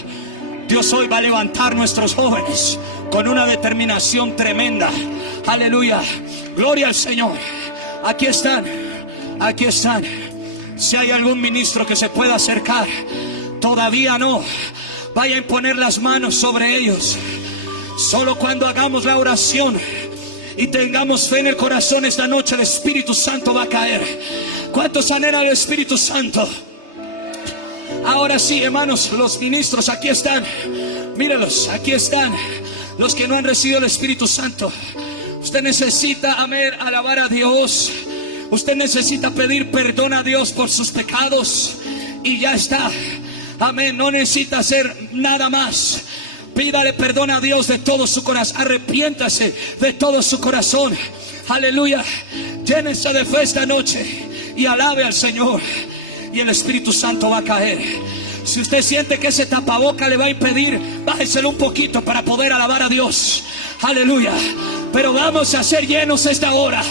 Dios hoy va a levantar nuestros jóvenes con una determinación tremenda. Aleluya, gloria al Señor. Aquí están, aquí están. Si hay algún ministro que se pueda acercar, todavía no, vaya a imponer las manos sobre ellos. Solo cuando hagamos la oración y tengamos fe en el corazón esta noche, el Espíritu Santo va a caer. ¿Cuántos anhelan el Espíritu Santo? Ahora sí, hermanos, los ministros aquí están. Mírenlos, aquí están los que no han recibido el Espíritu Santo. Usted necesita, amén, alabar a Dios. Usted necesita pedir perdón a Dios por sus pecados y ya está. Amén, no necesita hacer nada más. Pídale perdón a Dios de todo su corazón. Arrepiéntase de todo su corazón. Aleluya. Llénese de fe esta noche y alabe al Señor, y el Espíritu Santo va a caer. Si usted siente que ese tapaboca le va a impedir, bájeselo un poquito para poder alabar a Dios. Aleluya. Pero vamos a ser llenos esta hora.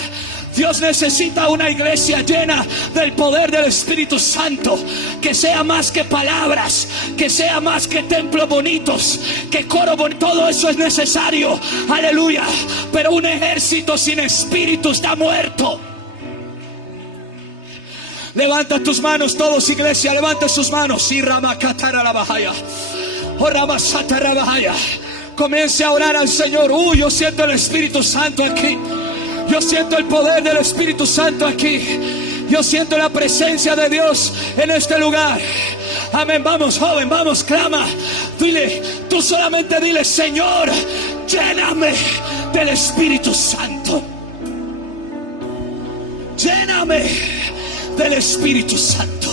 Dios necesita una iglesia llena del poder del Espíritu Santo, que sea más que palabras, que sea más que templos bonitos, que coro bonito. Todo eso es necesario, aleluya, pero un ejército sin espíritu está muerto. Levanta tus manos todos, iglesia, levanta sus manos. Y comience a orar al Señor. Yo siento el Espíritu Santo aquí. Yo siento el poder del Espíritu Santo aquí. Yo siento la presencia de Dios en este lugar. Amén. Vamos, joven, vamos, clama. Dile, tú solamente dile: Señor, lléname del Espíritu Santo. Lléname del Espíritu Santo.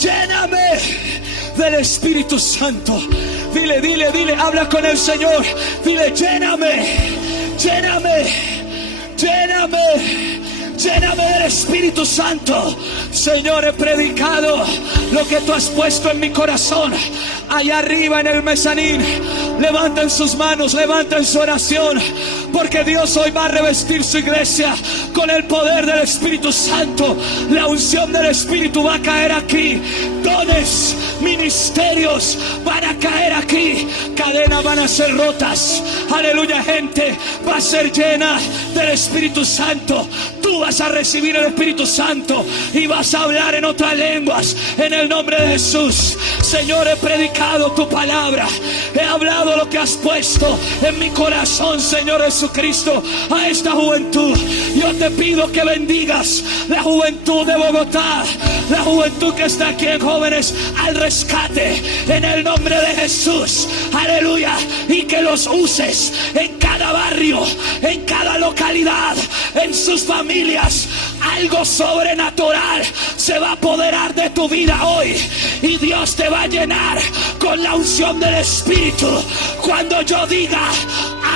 Lléname del Espíritu Santo. Dile, dile, dile, habla con el Señor. Dile: lléname, lléname. Lléname, lléname del Espíritu Santo. Señor, he predicado lo que tú has puesto en mi corazón. Allá arriba en el mezanín, levanten sus manos, levanten su oración, porque Dios hoy va a revestir su iglesia con el poder del Espíritu Santo. La unción del Espíritu va a caer aquí. Dones, ministerios van a caer aquí. Cadenas van a ser rotas. Aleluya, gente va a ser llena del Espíritu Santo. Tú vas a recibir el Espíritu Santo y vas a hablar en otras lenguas en el nombre de Jesús. Señor, he predicado tu palabra, he hablado lo que has puesto en mi corazón, Señor Jesucristo, a esta juventud. Yo te pido que bendigas la juventud de Bogotá, la juventud que está aquí en Jóvenes al Rescate, en el nombre de Jesús. Aleluya. Y que los uses en cada barrio, en cada localidad, en sus familias. Algo sobrenatural se va a apoderar de tu vida hoy, y Dios te va a llenar con la unción del Espíritu. Cuando yo diga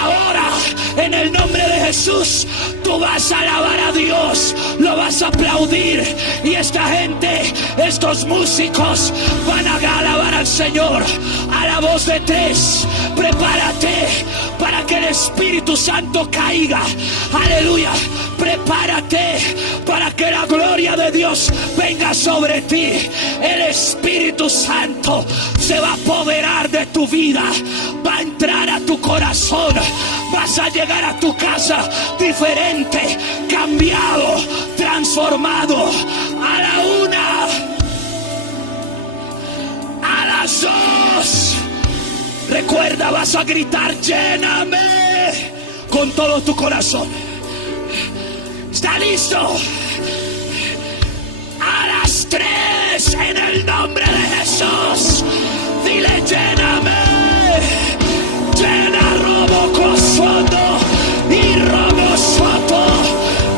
ahora, en el nombre de Jesús, tú vas a alabar a Dios, lo vas a aplaudir, y esta gente, estos músicos van a alabar al Señor a la voz de tres. Prepárate para que el Espíritu Santo caiga. Aleluya. Prepárate para que la gloria de Dios venga sobre ti. El Espíritu Santo se va a apoderar de tu vida, va a entrar a tu corazón. Vas a llegar a tu casa diferente, cambiado, transformado. A la una, a las dos. Recuerda, vas a gritar: lléname con todo tu corazón. ¿Está listo? A las tres, en el nombre de Jesús, dile: lléname. Llena robo cosoto y robo soto,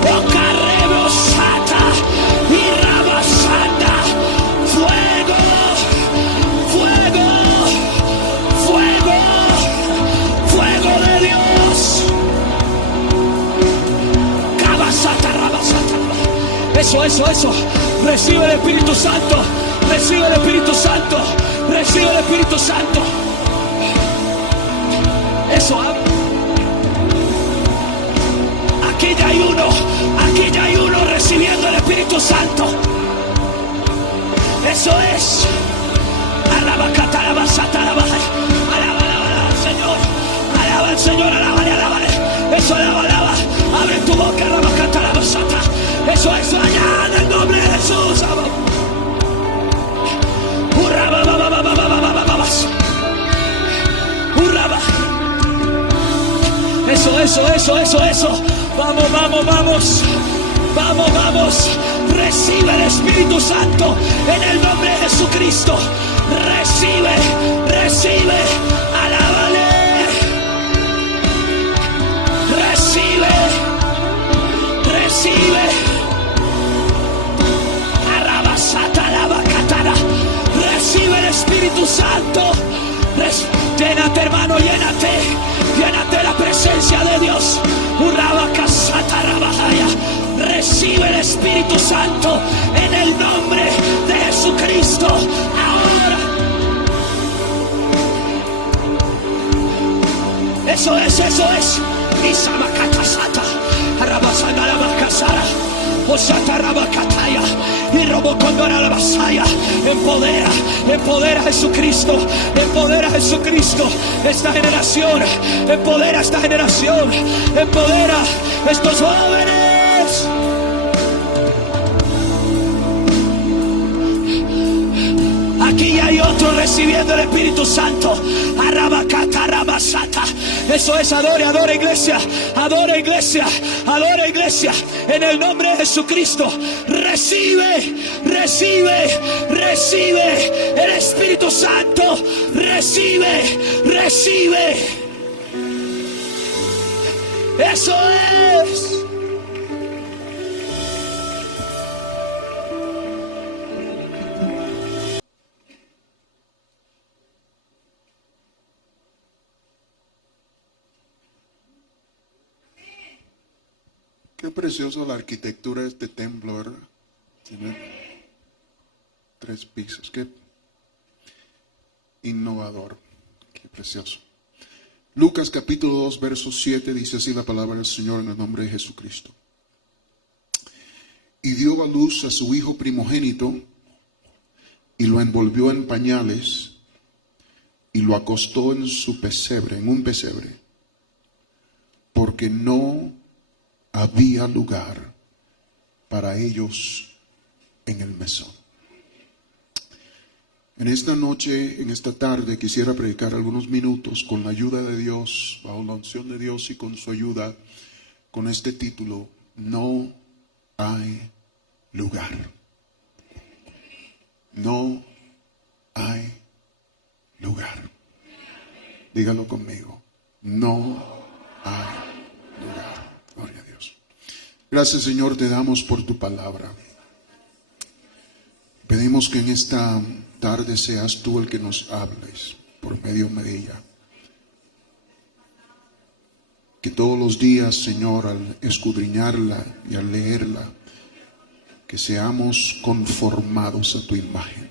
o carrebo sata y rabasanda. Fuego, fuego, fuego, fuego de Dios. Cabasata, rabasata. Eso. Recibe el Espíritu Santo. Recibe el Espíritu Santo. Recibe el Espíritu Santo. Eso. Aquí ya hay uno recibiendo el Espíritu Santo. Eso es. eso, alaba, alaba. Abre tu boca, rabacata, rabasata. Eso, allá en el nombre de Jesús. Eso. Vamos. Vamos. Recibe el Espíritu Santo en el nombre de Jesucristo. Recibe. Alábale. Recibe. Arrabasata, alabacatara. Recibe el Espíritu Santo. Llénate, hermano, llénate de la presencia de Dios. Recibe el Espíritu Santo en el nombre de Jesucristo. Ahora. Eso es. Isamacatasata. Arabasana la macasara. Osata rabacataya. Y robocondora la basaya. Empodera a Jesucristo. Empodera a Jesucristo. Esta generación. Empodera esta generación. Empodera estos jóvenes. Aquí hay otro recibiendo el Espíritu Santo. Arabacata, arabasata. Eso es, adora iglesia. Adora iglesia. En el nombre de Jesucristo. Recibe el Espíritu Santo. Recibe. Eso es. Qué preciosa la arquitectura de este templo, ¿verdad? Tiene 3 pisos. Qué innovador. Qué precioso. Lucas capítulo 2, verso 7 dice así la palabra del Señor en el nombre de Jesucristo. Y dio a luz a su hijo primogénito y lo envolvió en pañales y lo acostó en un pesebre, porque no había lugar para ellos en el mesón. En esta noche, en esta tarde, quisiera predicar algunos minutos con la ayuda de Dios, bajo la unción de Dios y con su ayuda, con este título: No hay lugar. No hay lugar. Dígalo conmigo. No hay lugar. Gloria a Dios. Gracias, Señor, te damos por tu palabra. Pedimos que en esta tarde seas tú el que nos hables por medio de ella. Que todos los días, Señor, al escudriñarla y al leerla, que seamos conformados a tu imagen.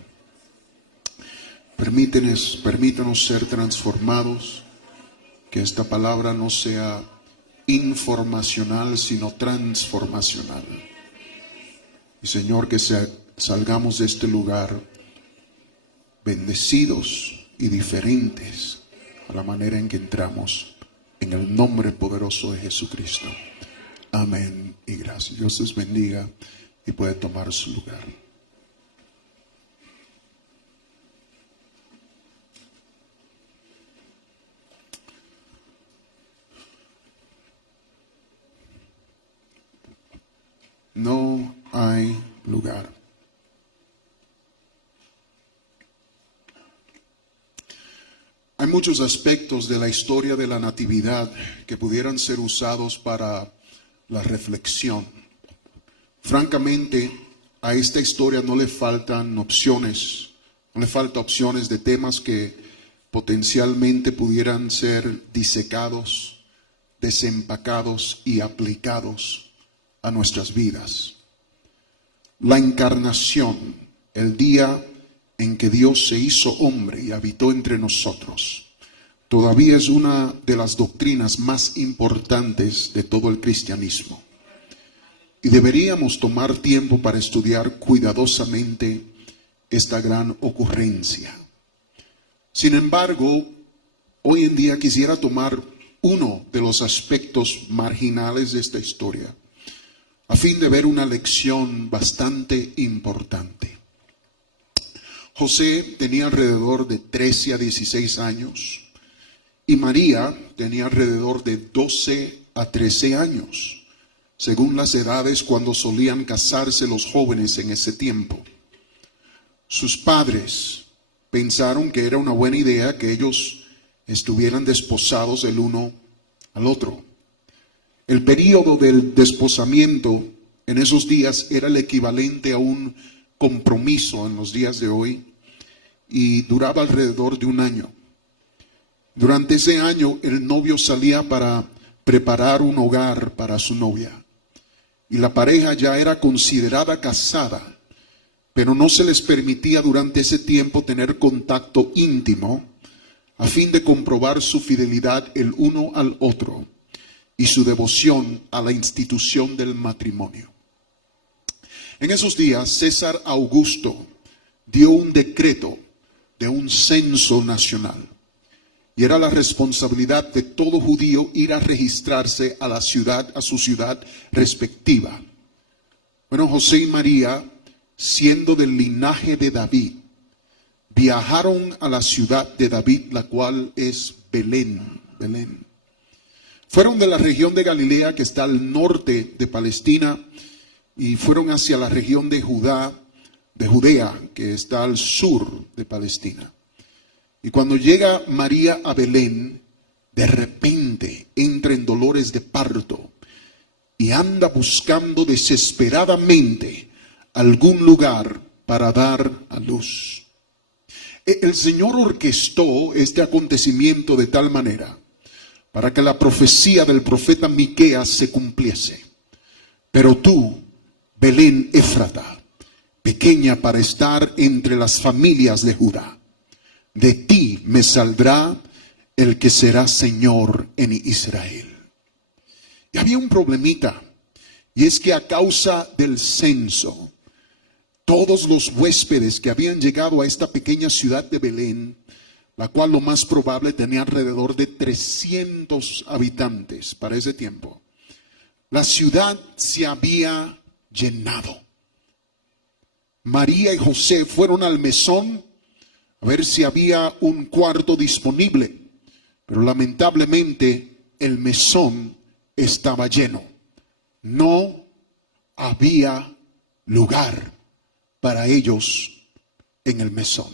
Permítanos ser transformados, que esta palabra no sea informacional, sino transformacional. Y Señor, que salgamos de este lugar bendecidos y diferentes a la manera en que entramos, en el nombre poderoso de Jesucristo. Amén y gracias. Dios les bendiga y puede tomar su lugar. No hay lugar. Hay muchos aspectos de la historia de la natividad que pudieran ser usados para la reflexión. Francamente, a esta historia no le faltan opciones, no le falta opciones de temas que potencialmente pudieran ser disecados, desempacados y aplicados a nuestras vidas. La encarnación, el día en que Dios se hizo hombre y habitó entre nosotros, todavía es una de las doctrinas más importantes de todo el cristianismo. Y deberíamos tomar tiempo para estudiar cuidadosamente esta gran ocurrencia. Sin embargo, hoy en día quisiera tomar uno de los aspectos marginales de esta historia, a fin de ver una lección bastante importante. José tenía alrededor de 13 a 16 años y María tenía alrededor de 12 a 13 años, según las edades cuando solían casarse los jóvenes en ese tiempo. Sus padres pensaron que era una buena idea que ellos estuvieran desposados el uno al otro. El período del desposamiento en esos días era el equivalente a un compromiso en los días de hoy y duraba alrededor de un año. Durante ese año el novio salía para preparar un hogar para su novia y la pareja ya era considerada casada, pero no se les permitía durante ese tiempo tener contacto íntimo a fin de comprobar su fidelidad el uno al otro y su devoción a la institución del matrimonio. En esos días, César Augusto dio un decreto de un censo nacional y era la responsabilidad de todo judío ir a registrarse a su ciudad respectiva. Bueno, José y María, siendo del linaje de David, viajaron a la ciudad de David, la cual es Belén. Fueron de la región de Galilea, que está al norte de Palestina, y fueron hacia la región de Judea, que está al sur de Palestina. Y cuando llega María a Belén, de repente entra en dolores de parto y anda buscando desesperadamente algún lugar para dar a luz. El Señor orquestó este acontecimiento de tal manera para que la profecía del profeta Miqueas se cumpliese. Pero tú, Belén Éfrata, pequeña para estar entre las familias de Judá, de ti me saldrá el que será Señor en Israel. Y había un problemita, y es que a causa del censo, todos los huéspedes que habían llegado a esta pequeña ciudad de Belén, la cual lo más probable tenía alrededor de 300 habitantes para ese tiempo, la ciudad se había llenado. María y José fueron al mesón a ver si había un cuarto disponible, pero lamentablemente el mesón estaba lleno. No había lugar para ellos en el mesón.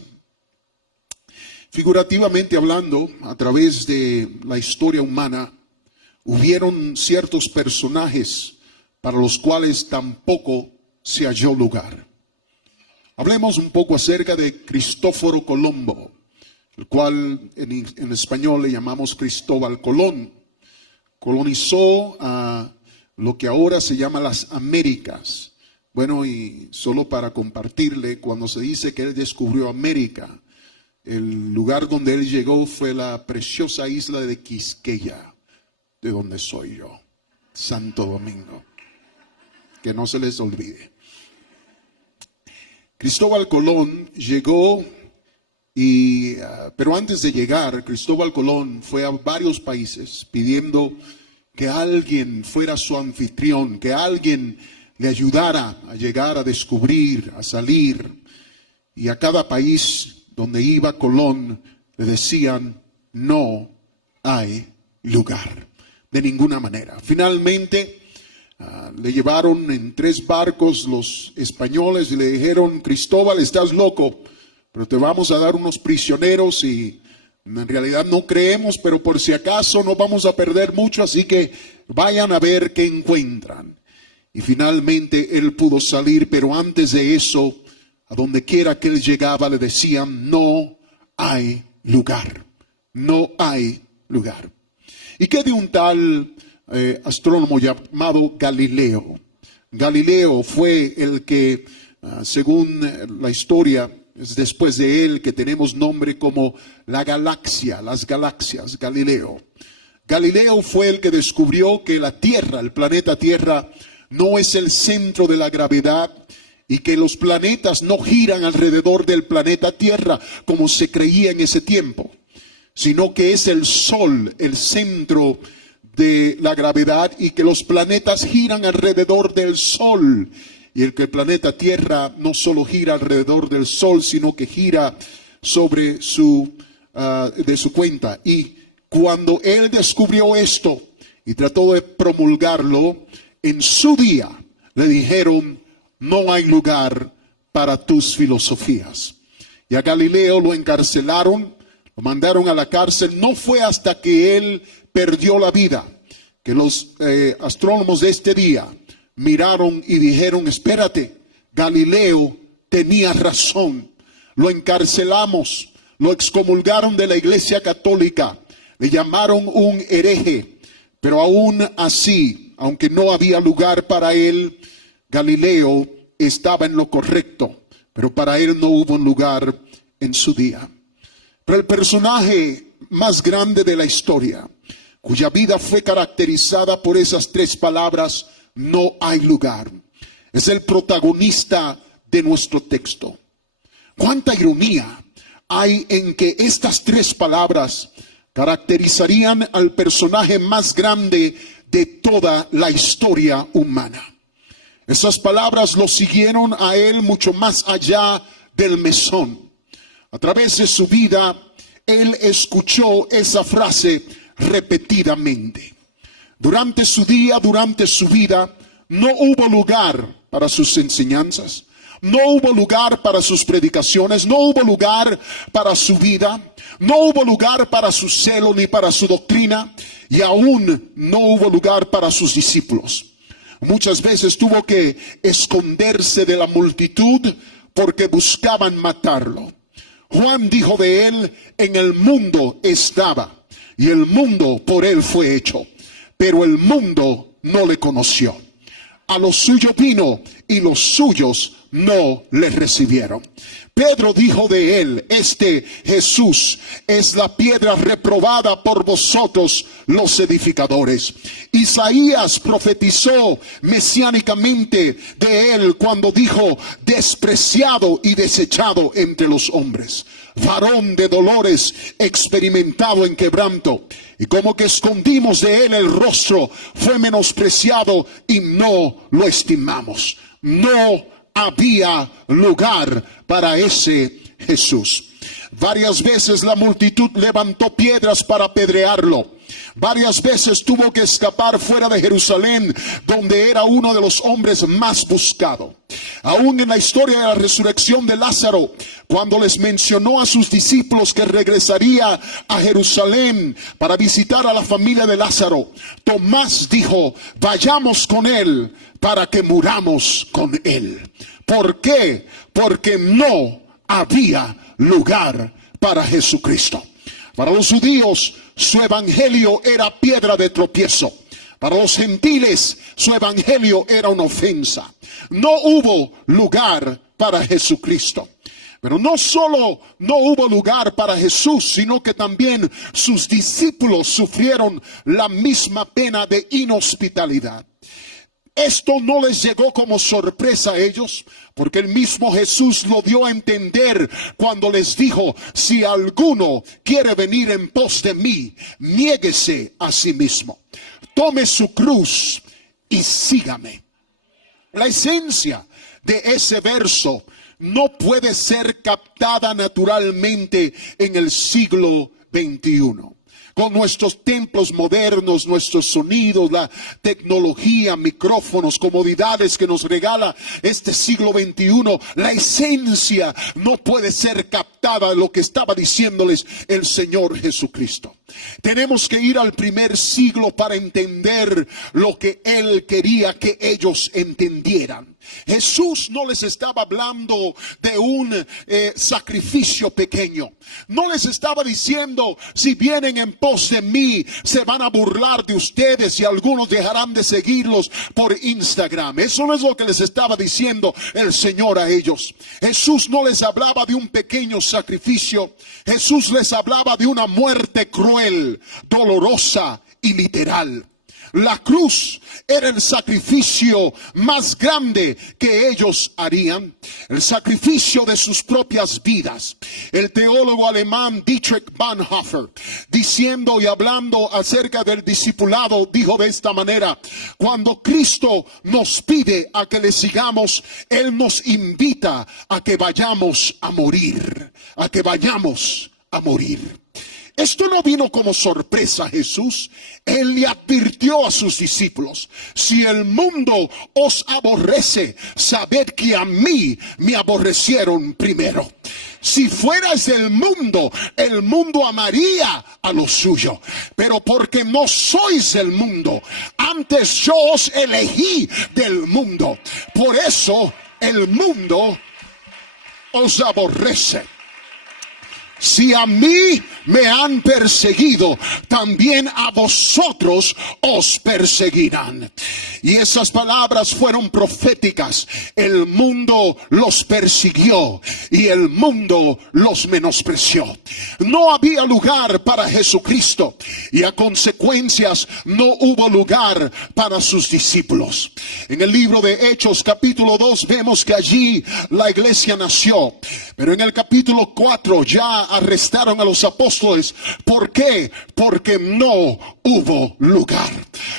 Figurativamente hablando, a través de la historia humana, hubieron ciertos personajes para los cuales tampoco se halló lugar. Hablemos un poco acerca de Cristóforo Colombo, el cual en español le llamamos Cristóbal Colón. Colonizó a lo que ahora se llama las Américas. Bueno, y solo para compartirle, cuando se dice que él descubrió América, el lugar donde él llegó fue la preciosa isla de Quisqueya, de donde soy yo, Santo Domingo. Que no se les olvide. Cristóbal Colón llegó, pero antes de llegar, Cristóbal Colón fue a varios países pidiendo que alguien fuera su anfitrión, que alguien le ayudara a llegar, a descubrir, a salir. Y a cada país donde iba Colón le decían, no hay lugar, de ninguna manera. Finalmente le llevaron en 3 barcos los españoles y le dijeron, Cristóbal, estás loco, pero te vamos a dar unos prisioneros y en realidad no creemos, pero por si acaso no vamos a perder mucho, así que vayan a ver qué encuentran. Y finalmente él pudo salir, pero antes de eso, a donde quiera que él llegaba le decían, no hay lugar, no hay lugar. ¿Y qué de un tal astrónomo llamado Galileo? Galileo fue el que, según la historia, es después de él que tenemos nombre como la galaxia, las galaxias, Galileo. Galileo fue el que descubrió que la Tierra, el planeta Tierra, no es el centro de la gravedad y que los planetas no giran alrededor del planeta Tierra como se creía en ese tiempo, sino que es el Sol el centro de la gravedad y que los planetas giran alrededor del Sol. Y el que el planeta Tierra no solo gira alrededor del Sol, sino que gira sobre de su cuenta. Y cuando él descubrió esto y trató de promulgarlo, en su día le dijeron: no hay lugar para tus filosofías. Y a Galileo lo encarcelaron, lo mandaron a la cárcel. No fue hasta que él perdió la vida que los astrónomos de este día miraron y dijeron: espérate, Galileo tenía razón. Lo encarcelamos, lo excomulgaron de la Iglesia Católica, le llamaron un hereje, pero aún así, aunque no había lugar para él, Galileo estaba en lo correcto, pero para él no hubo un lugar en su día. Pero el personaje más grande de la historia, cuya vida fue caracterizada por esas tres palabras: no hay lugar, es el protagonista de nuestro texto. Cuánta ironía hay en que estas tres palabras caracterizarían al personaje más grande de toda la historia humana. Esas palabras lo siguieron a él mucho más allá del mesón. A través de su vida, él escuchó esa frase repetidamente. Durante su día, durante su vida, no hubo lugar para sus enseñanzas, no hubo lugar para sus predicaciones, no hubo lugar para su vida, no hubo lugar para su celo ni para su doctrina, y aún no hubo lugar para sus discípulos. Muchas veces tuvo que esconderse de la multitud porque buscaban matarlo. Juan dijo de él: en el mundo estaba, y el mundo por él fue hecho, pero el mundo no le conoció. A lo suyo vino, y los suyos no le recibieron. Pedro dijo de él: este Jesús es la piedra reprobada por vosotros los edificadores. Isaías profetizó mesiánicamente de él cuando dijo: despreciado y desechado entre los hombres, varón de dolores, experimentado en quebranto, y como que escondimos de él el rostro, fue menospreciado y no lo estimamos. No había lugar para ese Jesús. Varias veces la multitud levantó piedras para apedrearlo. Varias veces tuvo que escapar fuera de Jerusalén, donde era uno de los hombres más buscados. Aún en la historia de la resurrección de Lázaro, cuando les mencionó a sus discípulos que regresaría a Jerusalén para visitar a la familia de Lázaro, Tomás dijo: vayamos con él para que muramos con él. ¿Por qué? Porque no había lugar para Jesucristo. Para los judíos, su evangelio era piedra de tropiezo. Para los gentiles, su evangelio era una ofensa. No hubo lugar para Jesucristo. Pero no solo no hubo lugar para Jesús, sino que también sus discípulos sufrieron la misma pena de inhospitalidad. Esto no les llegó como sorpresa a ellos, porque el mismo Jesús lo dio a entender cuando les dijo: si alguno quiere venir en pos de mí, niéguese a sí mismo, tome su cruz y sígame. La esencia de ese verso no puede ser captada naturalmente en el siglo XXI. Con nuestros templos modernos, nuestros sonidos, la tecnología, micrófonos, comodidades que nos regala este siglo XXI, la esencia no puede ser captada de lo que estaba diciéndoles el Señor Jesucristo. Tenemos que ir al primer siglo para entender lo que Él quería que ellos entendieran. Jesús no les estaba hablando de un sacrificio pequeño. No les estaba diciendo: si vienen en pos de mí, se van a burlar de ustedes y algunos dejarán de seguirlos por Instagram. Eso no es lo que les estaba diciendo el Señor a ellos. Jesús no les hablaba de un pequeño sacrificio. Jesús les hablaba de una muerte cruel, dolorosa y literal. La cruz era el sacrificio más grande que ellos harían, el sacrificio de sus propias vidas. El teólogo alemán Dietrich Bonhoeffer, diciendo y hablando acerca del discipulado, dijo de esta manera: cuando Cristo nos pide a que le sigamos, Él nos invita a que vayamos a morir, a que vayamos a morir. Esto no vino como sorpresa a Jesús. Él le advirtió a sus discípulos: si el mundo os aborrece, sabed que a mí me aborrecieron primero. Si fueras del mundo, el mundo amaría a lo suyo. Pero porque no sois del mundo, antes yo os elegí del mundo. Por eso el mundo os aborrece. Si a mí me han perseguido, también a vosotros os perseguirán. Y esas palabras fueron proféticas. El mundo los persiguió y el mundo los menospreció. No había lugar para Jesucristo y a consecuencias no hubo lugar para sus discípulos. En el libro de Hechos capítulo 2 vemos que allí la iglesia nació. Pero en el capítulo 4 ya arrestaron a los apóstoles. ¿Por qué? Porque no hubo lugar.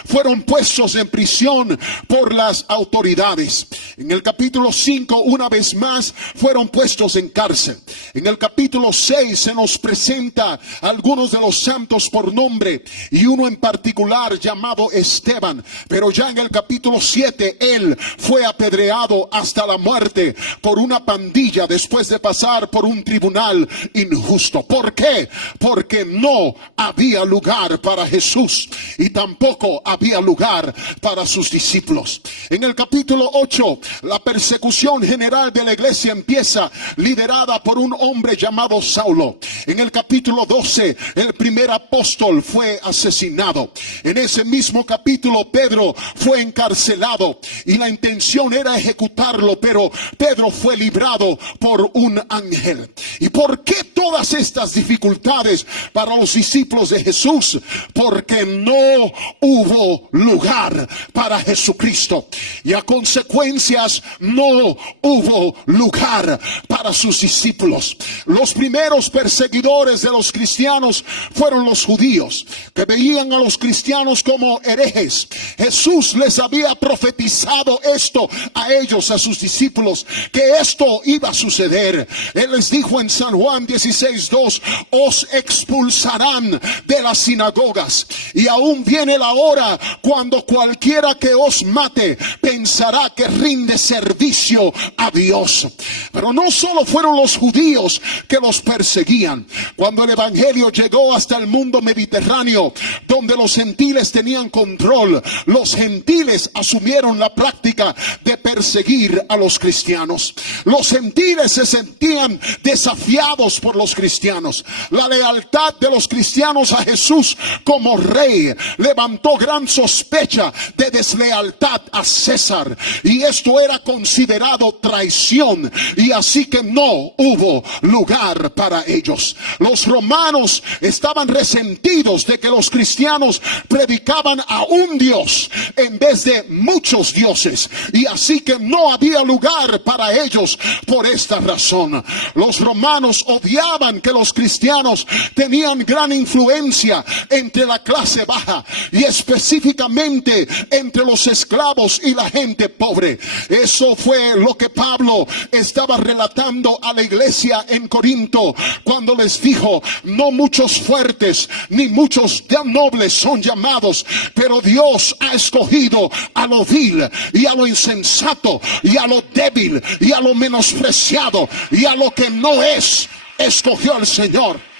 Fueron puestos en prisión por las autoridades. En el capítulo 5, una vez más, fueron puestos en cárcel. En el capítulo 6 se nos presenta a algunos de los santos por nombre, y uno en particular llamado Esteban. Pero ya en el capítulo 7, él fue apedreado hasta la muerte por una pandilla después de pasar por un tribunal injusto. ¿Por qué? Porque no había lugar para Jesús y tampoco había lugar para sus discípulos. En el capítulo 8, la persecución general de la iglesia empieza, liderada por un hombre llamado Saulo. En el capítulo 12, el primer apóstol fue asesinado. En ese mismo capítulo, Pedro fue encarcelado y la intención era ejecutarlo, pero Pedro fue librado por un ángel. ¿Y por qué todas estas dificultades para los discípulos de Jesús? Porque no hubo lugar para Jesucristo y a consecuencias no hubo lugar para sus discípulos. Los primeros perseguidores de los cristianos fueron los judíos, que veían a los cristianos como herejes. Jesús les había profetizado esto a ellos, a sus discípulos, que esto iba a suceder. Él les dijo en San Juan 16:2: os expulsarán de las sinagogas, y aún viene la hora cuando cualquiera que os mate pensará que rinde servicio a Dios. Pero no solo fueron los judíos que los perseguían. Cuando el evangelio llegó hasta el mundo mediterráneo, donde los gentiles tenían control, los gentiles asumieron la práctica de perseguir a los cristianos. Los gentiles se sentían desafiados por los cristianos. La lealtad de los cristianos a Jesús como rey levantó gran sospecha de deslealtad a César, y esto era considerado traición, y así que no hubo lugar para ellos. Los romanos estaban resentidos de que los cristianos predicaban a un Dios en vez de muchos dioses, y así que no había lugar para ellos. Por esta razón, los romanos odiaban que los cristianos tenían gran influencia entre la clase baja y específicamente entre los esclavos y la gente pobre. Eso fue lo que Pablo estaba relatando a la iglesia en Corinto cuando les dijo: no muchos fuertes ni muchos nobles son llamados, pero Dios ha escogido a lo vil y a lo insensato y a lo débil y a lo menospreciado y a lo que no es, escogió el Señor.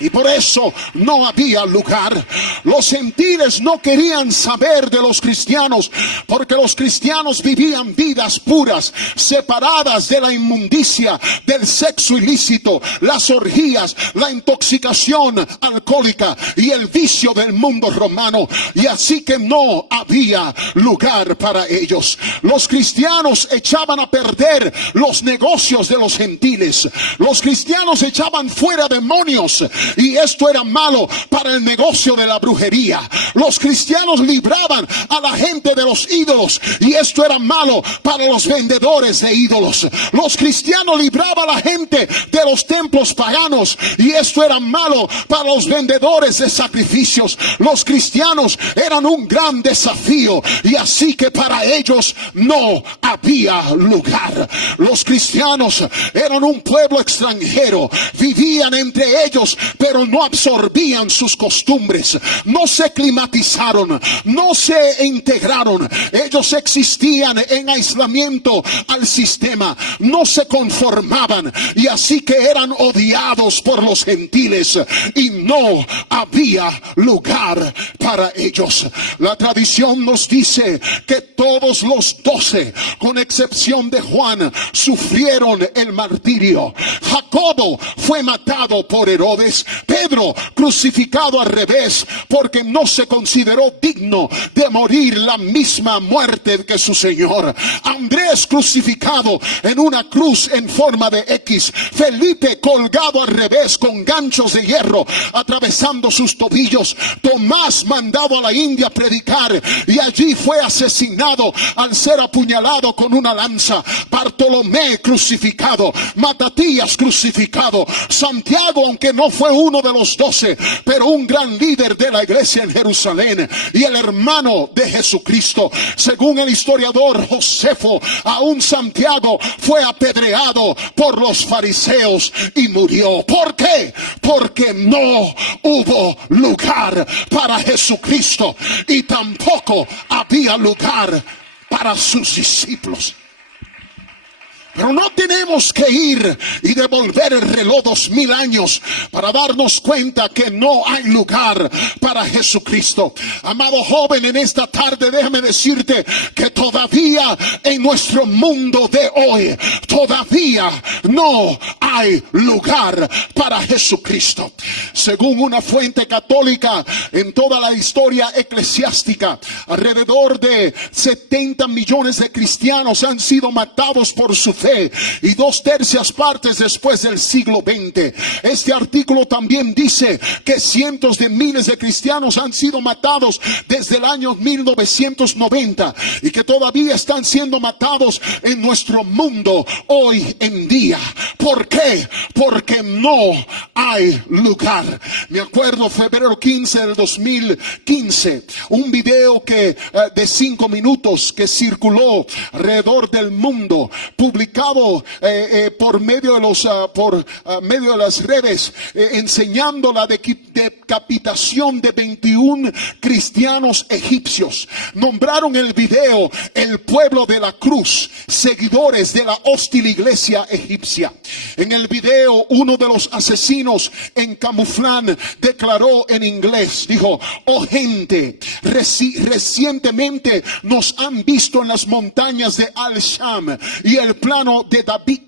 Y por eso no había lugar. Los gentiles no querían saber de los cristianos, porque los cristianos vivían vidas puras, separadas de la inmundicia, del sexo ilícito, las orgías, la intoxicación alcohólica y el vicio del mundo romano. Y así que no había lugar para ellos. Los cristianos echaban a perder los negocios de los gentiles. Los cristianos echaban fuera demonios y esto era malo para el negocio de la brujería. Los cristianos libraban a la gente de los ídolos y esto era malo para los vendedores de ídolos. Los cristianos libraban a la gente de los templos paganos y esto era malo para los vendedores de sacrificios. Los cristianos eran un gran desafío y así que para ellos no había lugar. Los cristianos eran un pueblo extranjero, vivían entre ellos pero no absorbían sus costumbres, no se climatizaron, no se integraron. Ellos existían en aislamiento al sistema, no se conformaban y así que eran odiados por los gentiles y no había lugar para ellos. La tradición nos dice que todos los 12, con excepción de Juan, sufrieron el martirio. Jacobo fue matado por Herodes. Pedro crucificado al revés porque no se consideró digno de morir la misma muerte que su Señor. Andrés crucificado en una cruz en forma de X. Felipe colgado al revés con ganchos de hierro atravesando sus tobillos. Tomás mandado a la India a predicar y allí fue asesinado al ser apuñalado con una lanza. Bartolomé crucificado. Matatías crucificado. Santiago, aunque no fue uno de los 12, pero un gran líder de la iglesia en Jerusalén y el hermano de Jesucristo. Según el historiador Josefo, aún Santiago fue apedreado por los fariseos y murió. ¿Por qué? Porque no hubo lugar para Jesucristo y tampoco había lugar para sus discípulos. Pero no tenemos que ir y devolver el reloj 2000 años para darnos cuenta que no hay lugar para Jesucristo. Amado joven, en esta tarde déjame decirte que todavía en nuestro mundo de hoy, todavía no hay lugar para Jesucristo. Según una fuente católica, en toda la historia eclesiástica, alrededor de 70 millones de cristianos han sido matados por su fe y 2/3 partes después del siglo XX. Este artículo también dice que cientos de miles de cristianos han sido matados desde el año 1990 y que todavía están siendo matados en nuestro mundo hoy en día. ¿Por qué? Porque no hay lugar. Me acuerdo febrero 15 del 2015, un video de 5 minutos que circuló alrededor del mundo, publicado por medio de las redes, enseñando la decapitación de 21 cristianos egipcios. Nombraron el video el pueblo de la cruz, seguidores de la hostil iglesia egipcia. En el video, uno de los asesinos en camuflán declaró en inglés, dijo: "Oh gente, recientemente nos han visto en las montañas de Al-Sham y el plano de David,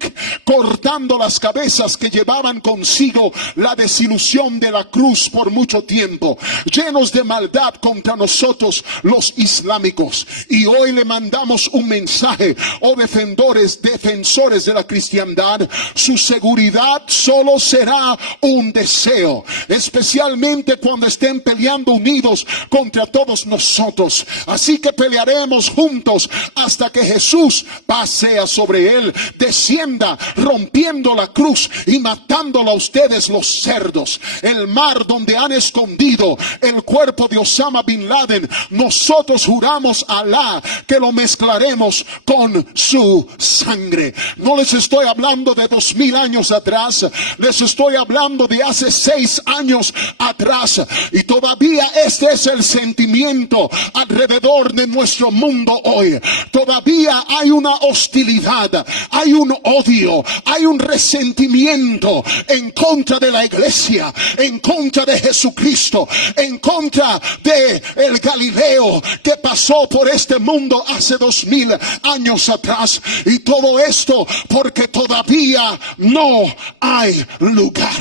cortando las cabezas que llevaban consigo la desilusión de la cruz por mucho tiempo, llenos de maldad contra nosotros los islámicos. Y hoy le mandamos un mensaje, oh defensores de la cristiandad, su seguridad solo será un deseo, especialmente cuando estén peleando unidos contra todos nosotros. Así que pelearemos juntos hasta que Jesús pasea sobre él, descienda rompiendo la cruz y matándola a ustedes los cerdos. El mar donde han escondido el cuerpo de Osama Bin Laden, nosotros juramos a Alá que lo mezclaremos con su sangre". No les estoy hablando de 2000 años atrás, les estoy hablando de hace 6 años atrás, y todavía este es el sentimiento alrededor de nuestro mundo hoy. Todavía hay una hostilidad, hay un odio, hay un resentimiento en contra de la iglesia, en contra de Jesucristo, en contra de el Galileo que pasó por este mundo hace 2000 años atrás. Y todo esto porque todavía no hay lugar.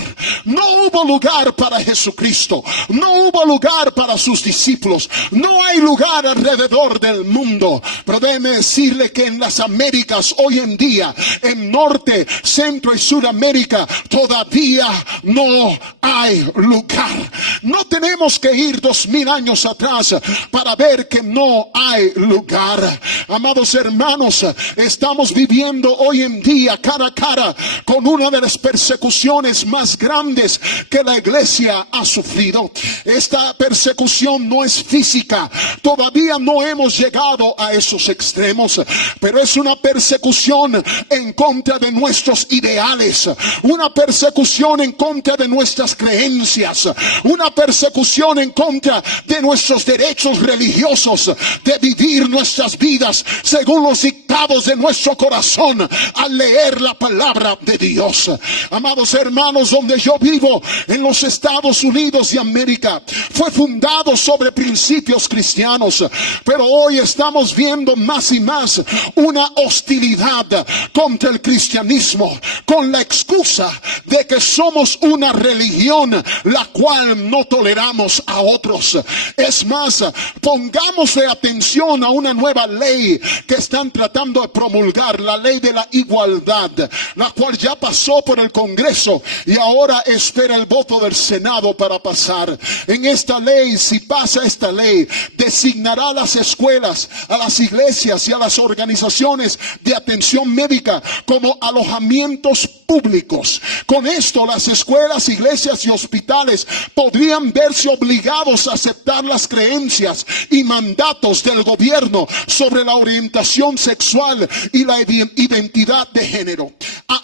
No hubo hubo lugar para Jesucristo, no hubo lugar para sus discípulos, no hay lugar alrededor del mundo. Pero déjeme decirle que en las Américas hoy en día, en Norte, Centro y Sudamérica, todavía no hay lugar. No tenemos que ir 2000 años atrás para ver que no hay lugar. Amados hermanos, estamos viviendo hoy en día cara a cara con una de las persecuciones más grandes que la iglesia ha sufrido. Esta persecución no es física, todavía no hemos llegado a esos extremos, pero es una persecución en contra de nuestros ideales, una persecución en contra de nuestras creencias, una persecución en contra de nuestros derechos religiosos, de vivir nuestras vidas según los dictados de nuestro corazón al leer la palabra de Dios. Amados hermanos, donde yo vivo, en los Estados Unidos de América, fue fundado sobre principios cristianos, pero hoy estamos viendo más y más una hostilidad contra el cristianismo, con la excusa de que somos una religión la cual no toleramos a otros. Es más, pongámosle atención a una nueva ley que están tratando de promulgar, la ley de la igualdad, la cual ya pasó por el Congreso y ahora espera el voto del Senado para pasar. En esta ley, si pasa esta ley, designará a las escuelas, a las iglesias y a las organizaciones de atención médica como alojamientos públicos. Con esto, las escuelas, iglesias y hospitales podrían verse obligados a aceptar las creencias y mandatos del gobierno sobre la orientación sexual y la identidad de género.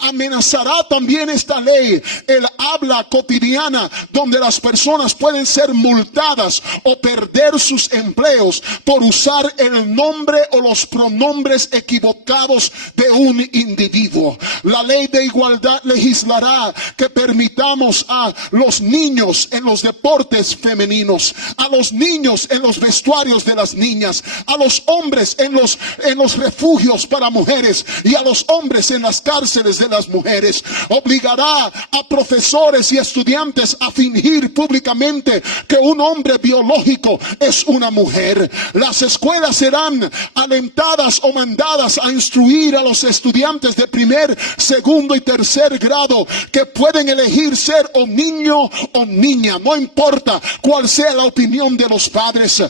Amenazará también esta ley el habla cotidiana, donde las personas pueden ser multadas o perder sus empleos por usar el nombre o los pronombres equivocados de un individuo. La ley de igualdad legislará que permitamos a los niños en los deportes femeninos, a los niños en los vestuarios de las niñas, a los hombres en los refugios para mujeres y a los hombres en las cárceles de las mujeres. Obligará a profesores y estudiantes a fingir públicamente que un hombre biológico es una mujer. Las escuelas serán alentadas o mandadas a instruir a los estudiantes de primer, segundo y tercer grado que pueden elegir ser o niño o niña, no importa cuál sea la opinión de los padres,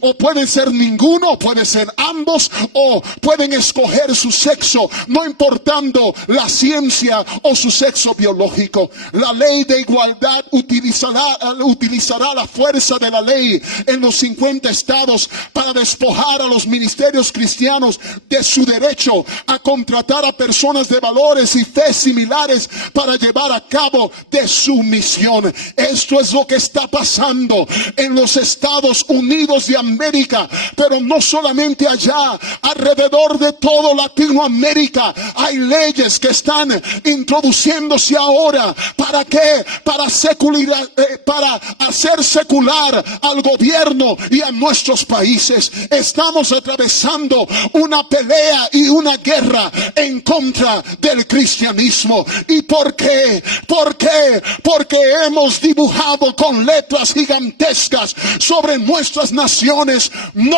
o pueden ser ninguno, o pueden ser ambos, o pueden escoger su sexo, no importando la ciencia o su sexo biológico. La ley de igualdad utilizará la fuerza de la ley en los 50 estados para despojar a los ministerios cristianos de su derecho a contratar a personas de valores y fe similares para llevar a cabo de su misión. Esto es lo que está pasando en los Estados Unidos de América, pero no solamente allá, alrededor de todo Latinoamérica hay leyes que están introduciéndose ahora. ¿Para qué? Para hacer secular al gobierno y a nuestros países. Estamos atravesando una pelea y una guerra en contra del cristianismo. ¿Y por qué? ¿Por qué? Porque hemos dibujado con letras gigantescas sobre nuestras naciones: no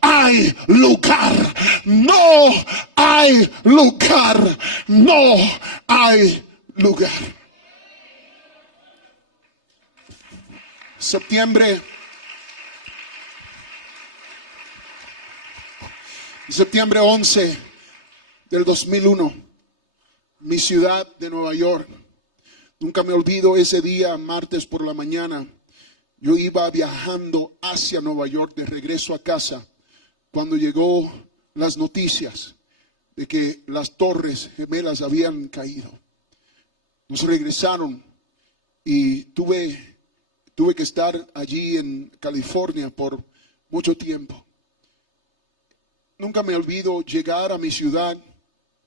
hay lugar, no hay lugar, no hay lugar. Septiembre 11 del 2001, mi ciudad de Nueva York. Nunca me olvido ese día, martes por la mañana. Yo iba viajando hacia Nueva York de regreso a casa cuando llegó las noticias de que las Torres Gemelas habían caído. Nos regresaron y tuve que estar allí en California por mucho tiempo. Nunca me olvido llegar a mi ciudad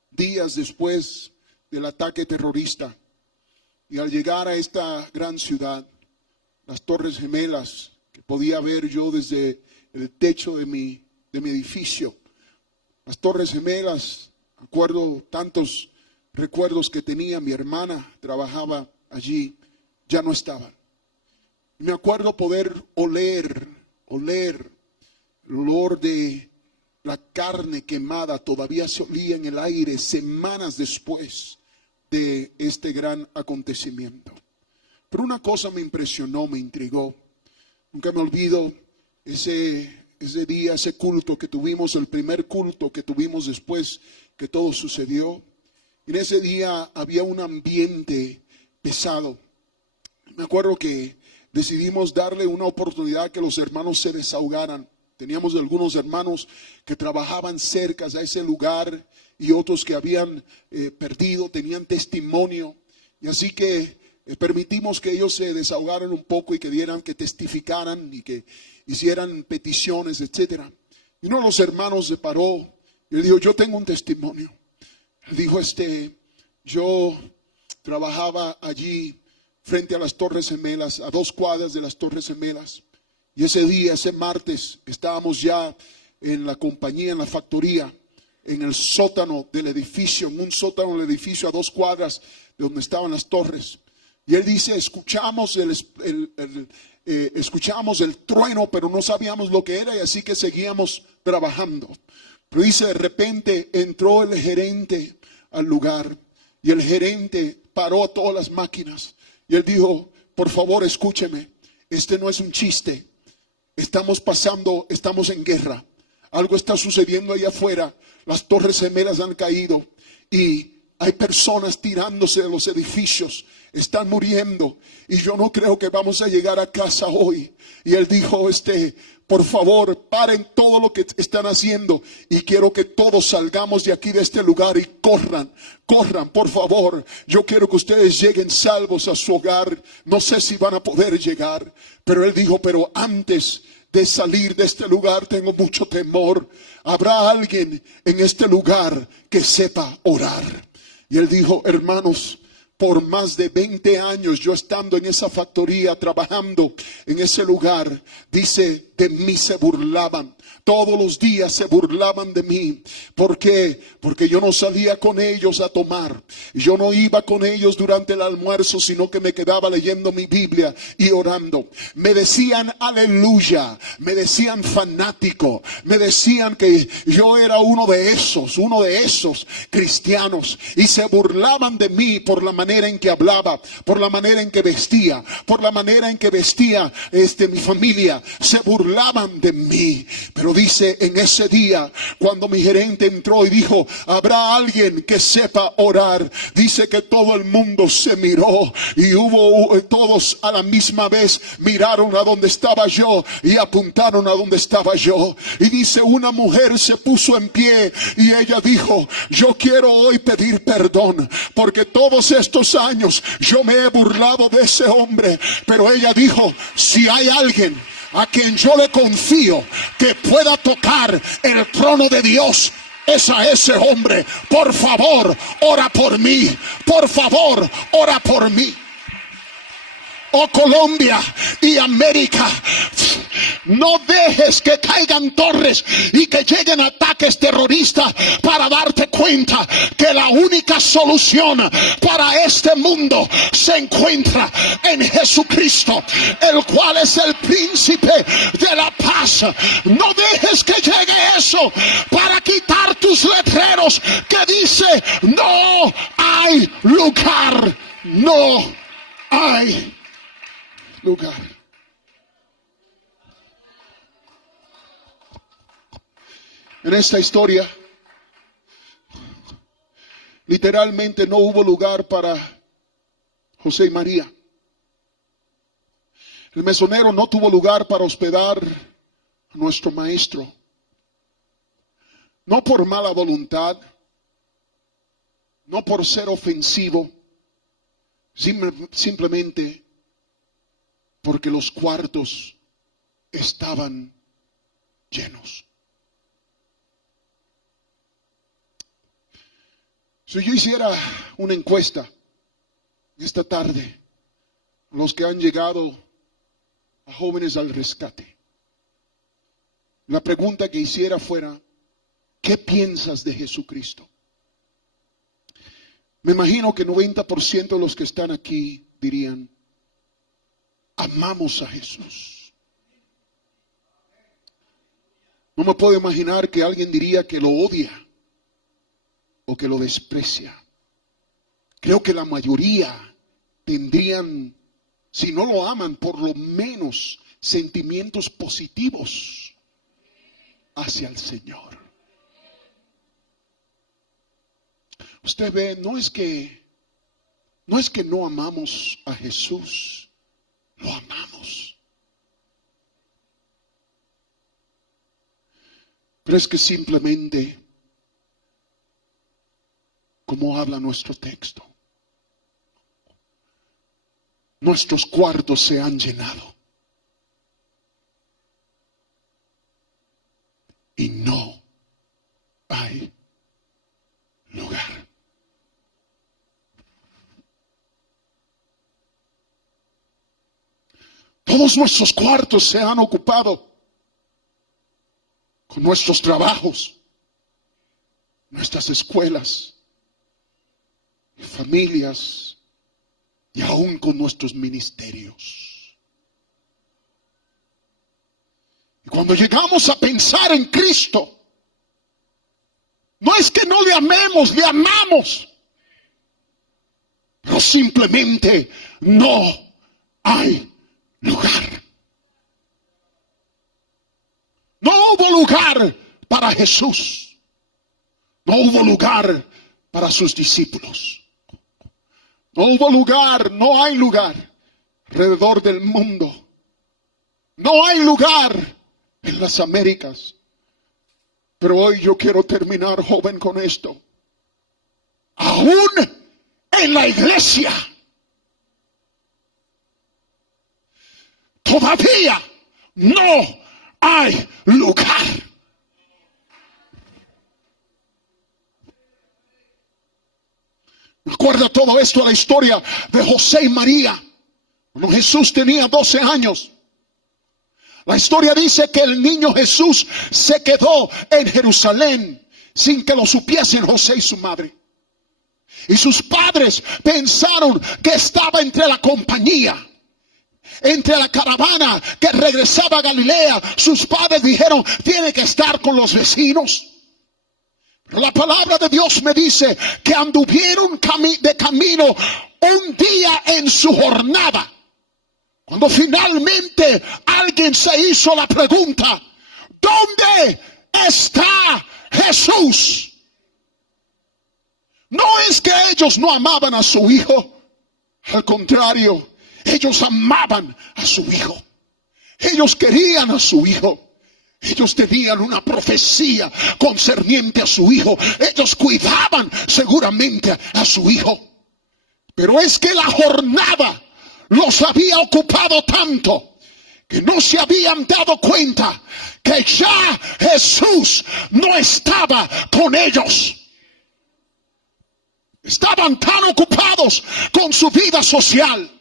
días después del ataque terrorista. Y al llegar a esta gran ciudad, las Torres Gemelas, que podía ver yo desde el techo de mi edificio, las Torres Gemelas, acuerdo tantos recuerdos que tenía. Mi hermana trabajaba allí. ya no estaban. Me acuerdo poder oler el olor de la carne quemada, todavía se olía en el aire semanas después de este gran acontecimiento. Pero una cosa me impresionó, me intrigó. Nunca me olvido ese día, ese culto que tuvimos, el primer culto que tuvimos después que todo sucedió. En ese día había un ambiente pesado. Me acuerdo que decidimos darle una oportunidad que los hermanos se desahogaran. Teníamos algunos hermanos que trabajaban cerca a ese lugar y otros que habían perdido, tenían testimonio. Y así que permitimos que ellos se desahogaran un poco y que testificaran y que hicieran peticiones, etcétera. Y uno de los hermanos se paró y le dijo: yo tengo un testimonio. Él dijo: yo trabajaba allí frente a las Torres Gemelas, a 2 cuadras de las Torres Gemelas. Y ese día, ese martes, estábamos ya en la compañía, en la factoría, en el sótano del edificio, en un sótano del edificio a 2 cuadras de donde estaban las torres. Y él dice: escuchamos el trueno, pero no sabíamos lo que era, y así que seguíamos trabajando. Pero dice: de repente entró el gerente al lugar y el gerente paró a todas las máquinas. Y él dijo: por favor, escúcheme, no es un chiste. Estamos en guerra. Algo está sucediendo allá afuera. Las Torres Gemelas han caído y hay personas tirándose de los edificios. Están muriendo y yo no creo que vamos a llegar a casa hoy. Y él dijo: por favor, paren todo lo que están haciendo y quiero que todos salgamos de aquí, de este lugar, y corran, por favor. Yo quiero que ustedes lleguen salvos a su hogar. No sé si van a poder llegar, pero él dijo: pero antes de salir de este lugar tengo mucho temor. ¿Habrá alguien en este lugar que sepa orar? Y él dijo: hermanos, por más de 20 años yo estando en esa factoría, trabajando en ese lugar, dice, de mí se burlaban. Todos los días se burlaban de mí. ¿Por qué? Porque yo no salía con ellos a tomar. Yo no iba con ellos durante el almuerzo, sino que me quedaba leyendo mi Biblia y orando. Me decían aleluya, me decían fanático, me decían que yo era uno de esos cristianos. Y se burlaban de mí por la manera en que hablaba, por la manera en que vestía, por la manera en que vestía mi familia. Se burlaban de mí. Pero dice, en ese día, cuando mi gerente entró y dijo: ¿habrá alguien que sepa orar? Dice que todo el mundo se miró y todos a la misma vez miraron a donde estaba yo y apuntaron a donde estaba yo. Y dice, una mujer se puso en pie y ella dijo: yo quiero hoy pedir perdón porque todos estos años yo me he burlado de ese hombre. Pero ella dijo: si hay alguien a quien yo le confío que pueda tocar el trono de Dios, es a ese hombre. Por favor, ora por mí. Por favor, ora por mí. Oh Colombia y América, no dejes que caigan torres y que lleguen ataques terroristas para darte cuenta que la única solución para este mundo se encuentra en Jesucristo, el cual es el príncipe de la paz. No dejes que llegue eso para quitar tus letreros que dice: no hay lugar, no hay lugar. En esta historia, literalmente no hubo lugar para José y María. El mesonero no tuvo lugar para hospedar a nuestro maestro. No por mala voluntad, no por ser ofensivo, simplemente porque los cuartos estaban llenos. Si yo hiciera una encuesta esta tarde, los que han llegado a Jóvenes al Rescate, la pregunta que hiciera fuera: ¿qué piensas de Jesucristo? Me imagino que 90% de los que están aquí dirían: amamos a Jesús. No me puedo imaginar que alguien diría que lo odia o que lo desprecia. Creo que la mayoría tendrían, si no lo aman, por lo menos sentimientos positivos hacia el Señor. Usted ve, no es que no amamos a Jesús, lo amamos. Pero es que simplemente, como habla nuestro texto, nuestros cuartos se han llenado y no hay lugar. Todos nuestros cuartos se han ocupado con nuestros trabajos, nuestras escuelas, familias y aún con nuestros ministerios. Y cuando llegamos a pensar en Cristo, no es que no le amemos, le amamos, pero simplemente no hay lugar. No hubo lugar para Jesús. No hubo lugar para sus discípulos. No hubo lugar, no hay lugar alrededor del mundo. No hay lugar en las Américas. Pero hoy yo quiero terminar, joven, con esto. Aún en la iglesia, todavía no hay lugar. Me acuerda todo esto a la historia de José y María. Cuando Jesús tenía 12 años. La historia dice que el niño Jesús se quedó en Jerusalén sin que lo supiesen José y su madre. Y sus padres pensaron que estaba entre la compañía, entre la caravana que regresaba a Galilea. Sus padres dijeron, tiene que estar con los vecinos. Pero la palabra de Dios me dice que anduvieron de camino un día en su jornada. Cuando finalmente alguien se hizo la pregunta, ¿dónde está Jesús? No es que ellos no amaban a su hijo. Al contrario, ellos amaban a su hijo. Ellos querían a su hijo. Ellos tenían una profecía concerniente a su hijo. Ellos cuidaban seguramente a su hijo. Pero es que la jornada los había ocupado tanto que no se habían dado cuenta que ya Jesús no estaba con ellos. Estaban tan ocupados con su vida social,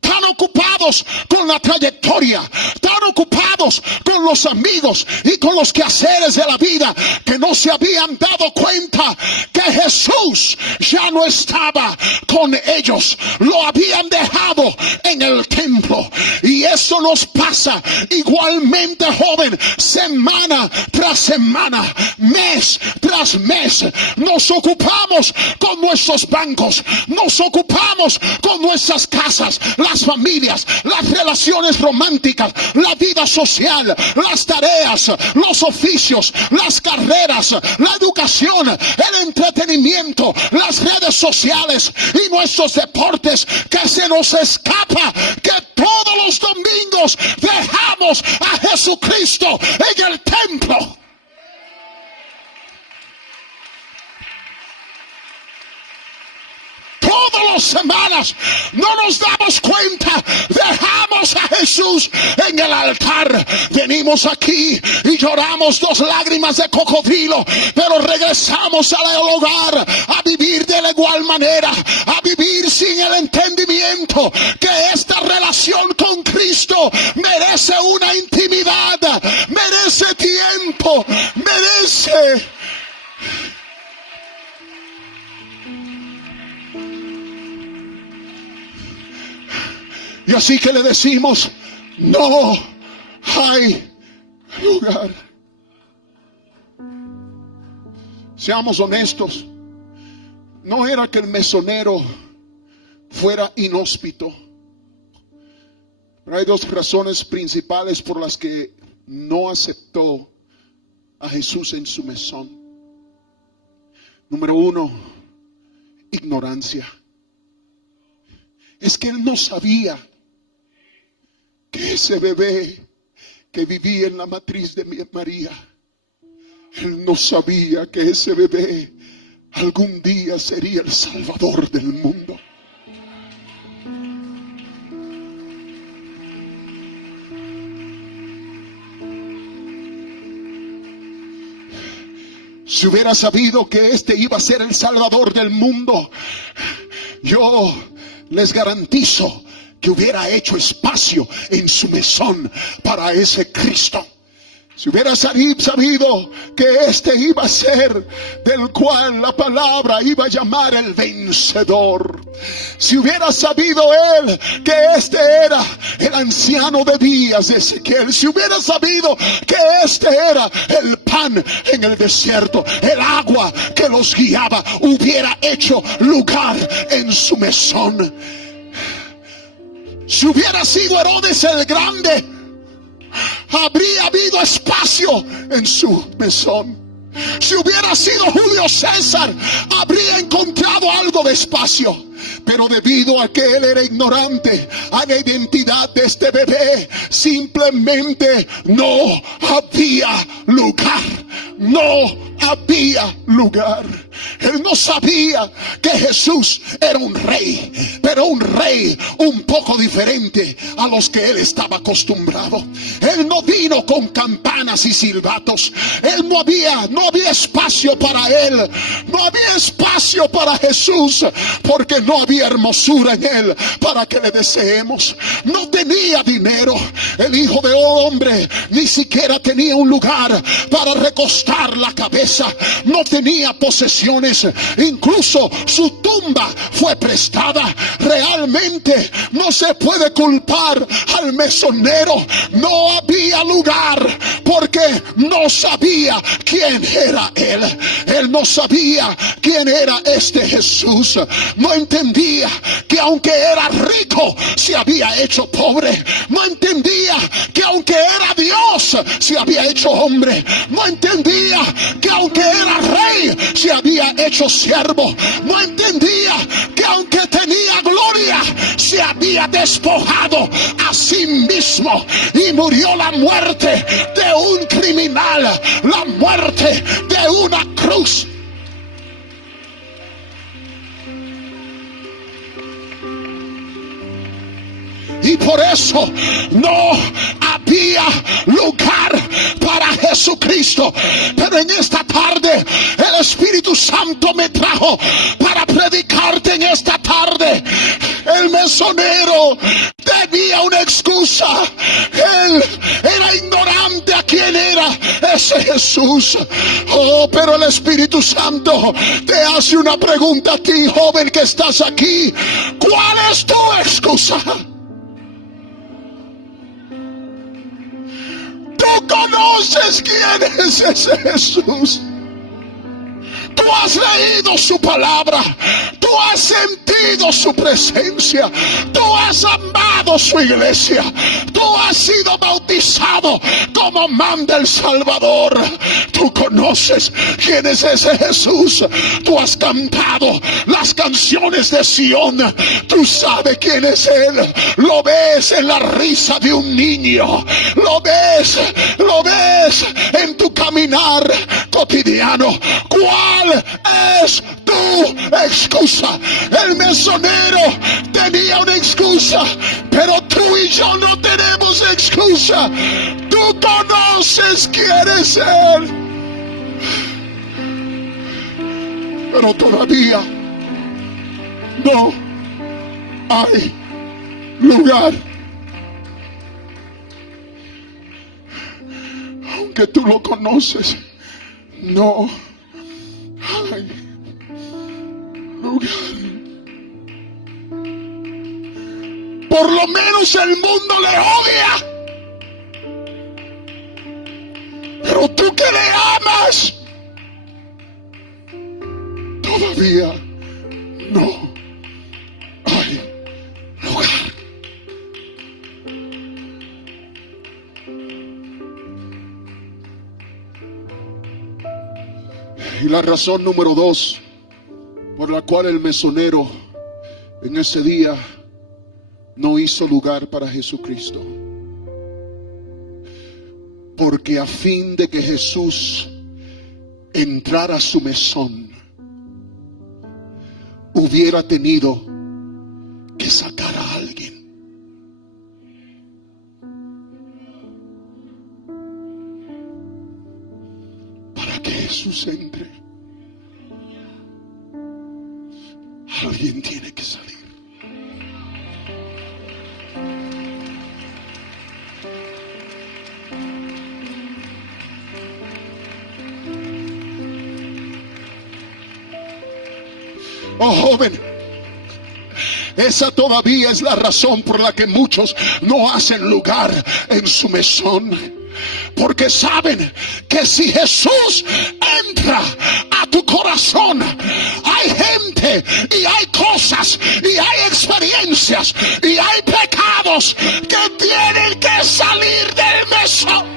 tan ocupados con la trayectoria, tan ocupados con los amigos y con los quehaceres de la vida, que no se habían dado cuenta que Jesús ya no estaba con ellos. Lo habían dejado en el templo. Y eso nos pasa igualmente, joven, semana tras semana, mes tras mes. Nos ocupamos con nuestros bancos, nos ocupamos con nuestras casas, las familias, las relaciones románticas, la vida social, las tareas, los oficios, las carreras, la educación, el entretenimiento, las redes sociales y nuestros deportes, que se nos escapa que todos los domingos dejamos a Jesucristo en el templo. Todas las semanas no nos damos cuenta, dejamos a Jesús en el altar. Venimos aquí y lloramos 2 lágrimas de cocodrilo, pero regresamos al hogar a vivir de la igual manera, a vivir sin el entendimiento que esta relación con Cristo merece una intimidad, merece tiempo, merece... Y así que le decimos, no hay lugar. Seamos honestos, no era que el mesonero fuera inhóspito, pero hay dos razones principales por las que no aceptó a Jesús en su mesón. Número uno, ignorancia. Es que él no sabía que ese bebé que vivía en la matriz de María, él no sabía que ese bebé algún día sería el Salvador del mundo. Si hubiera sabido que este iba a ser el Salvador del mundo, yo les garantizo que hubiera hecho espacio en su mesón para ese Cristo. Si hubiera sabido que este iba a ser del cual la palabra iba a llamar el vencedor. Si hubiera sabido él que este era el anciano de días de Ezequiel. Si hubiera sabido que este era el pan en el desierto, el agua que los guiaba, hubiera hecho lugar en su mesón. Si hubiera sido Herodes el Grande, habría habido espacio en su mesón. Si hubiera sido Julio César, habría encontrado algo de espacio. Pero debido a que él era ignorante a la identidad de este bebé, simplemente no había lugar. No había lugar. Él no sabía que Jesús era un rey, pero un rey un poco diferente a los que él estaba acostumbrado. Él no vino con campanas y silbatos. Él no había espacio para él. No había espacio para Jesús, porque no había hermosura en él para que le deseemos. No tenía dinero. El hijo de hombre ni siquiera tenía un lugar para recostar la cabeza. No tenía posesiones. Incluso su tumba fue prestada. Realmente no se puede culpar al mesonero. No había lugar porque no sabía quién era él. Él no sabía quién era este Jesús. No entendía que aunque era rico se había hecho pobre. No entendía que aunque era Dios se había hecho hombre. No entendía que aunque era rey se había hecho siervo. No entendía que aunque tenía gloria se había despojado a sí mismo y murió la muerte de un criminal, la muerte de una cruz. Y por eso no había lugar para Jesucristo. Pero en esta tarde el Espíritu Santo me trajo para predicarte en esta tarde. El mesonero tenía una excusa. Él era ignorante a quién era ese Jesús. Oh, pero el Espíritu Santo te hace una pregunta a ti, joven que estás aquí. ¿Cuál es tu excusa? Tú conoces quién es ese Jesús. Tú has leído su palabra. Tú has sentido su presencia. Tú has amado su iglesia. Tú has sido bautizado como manda el Salvador. Tú conoces quién es ese Jesús. Tú has cantado las canciones de Sión. Tú sabes quién es él. Lo ves en la risa de un niño. Lo ves en tu caminar cotidiano. ¿Cuál es tu excusa? El mesonero tenía una excusa, pero tú y yo no tenemos excusa. Tú conoces quién es él, pero todavía no hay lugar. Aunque tú lo conoces, no hay lugar. Por lo lo menos el mundo le odia. Pero tú que le amas, todavía no hay lugar. Y la razón número 2 por la cual el mesonero en ese día no hizo lugar para Jesucristo, porque a fin de que Jesús entrara a su mesón, hubiera tenido que sacar a alguien. Para que Jesús entre, alguien tiene que salir. Oh joven, esa todavía es la razón por la que muchos no hacen lugar en su mesón. Porque saben que si Jesús entra a tu corazón, hay gente y hay cosas y hay experiencias y hay pecados que tienen que salir del mesón.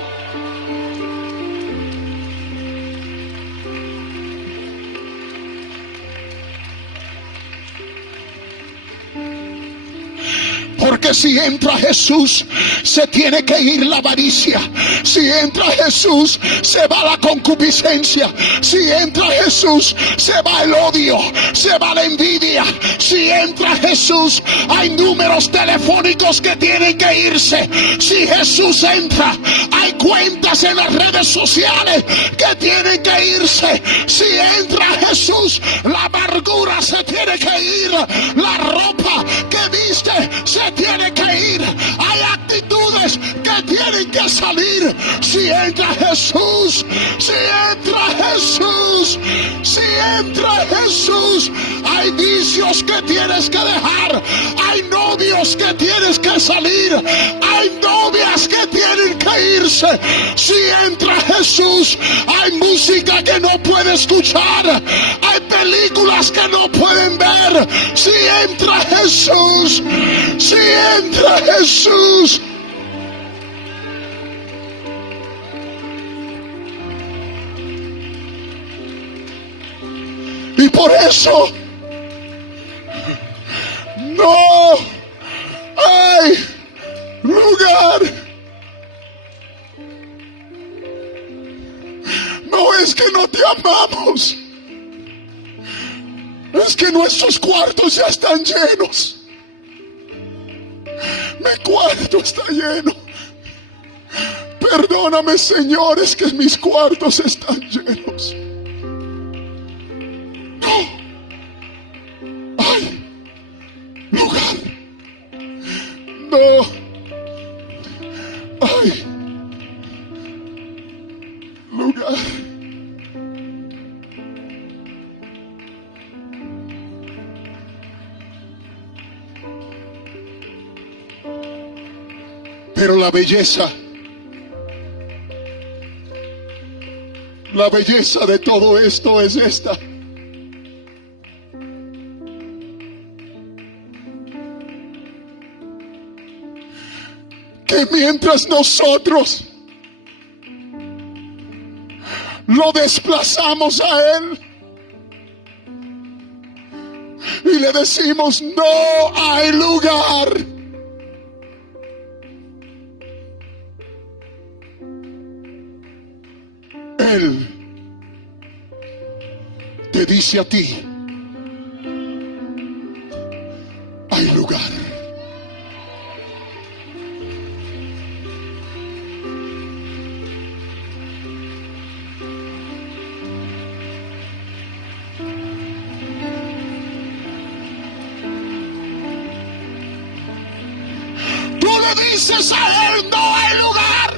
Porque si entra Jesús, se tiene que ir la avaricia. Si entra Jesús, se va la concupiscencia. Si entra Jesús, se va el odio, se va la envidia. Si entra Jesús, hay números telefónicos que tienen que irse. Si Jesús entra, hay cuentas en las redes sociales que tienen que irse. Si entra Jesús, la amargura se tiene que ir. La ropa que viste se tiene que ir. Hay actitudes que tienen que salir. Si entra Jesús, si entra Jesús, si entra Jesús, hay vicios que tienes que dejar. Hay novios que tienes que salir. Hay novias que tienen que irse. Si entra Jesús, hay música que no puede escuchar. Hay películas que no pueden ver. Si entra Jesús, si entra Jesús. Y por eso no hay lugar. No es que no te amamos, es que nuestros cuartos ya están llenos. Mi cuarto está lleno. Perdóname, Señor, es que mis cuartos están llenos. No hay lugar. No hay lugar. Pero la belleza de todo esto es esta: que mientras nosotros lo desplazamos a Él y le decimos no hay lugar, Él te dice a ti hay lugar. Tú le dices a Él no hay lugar,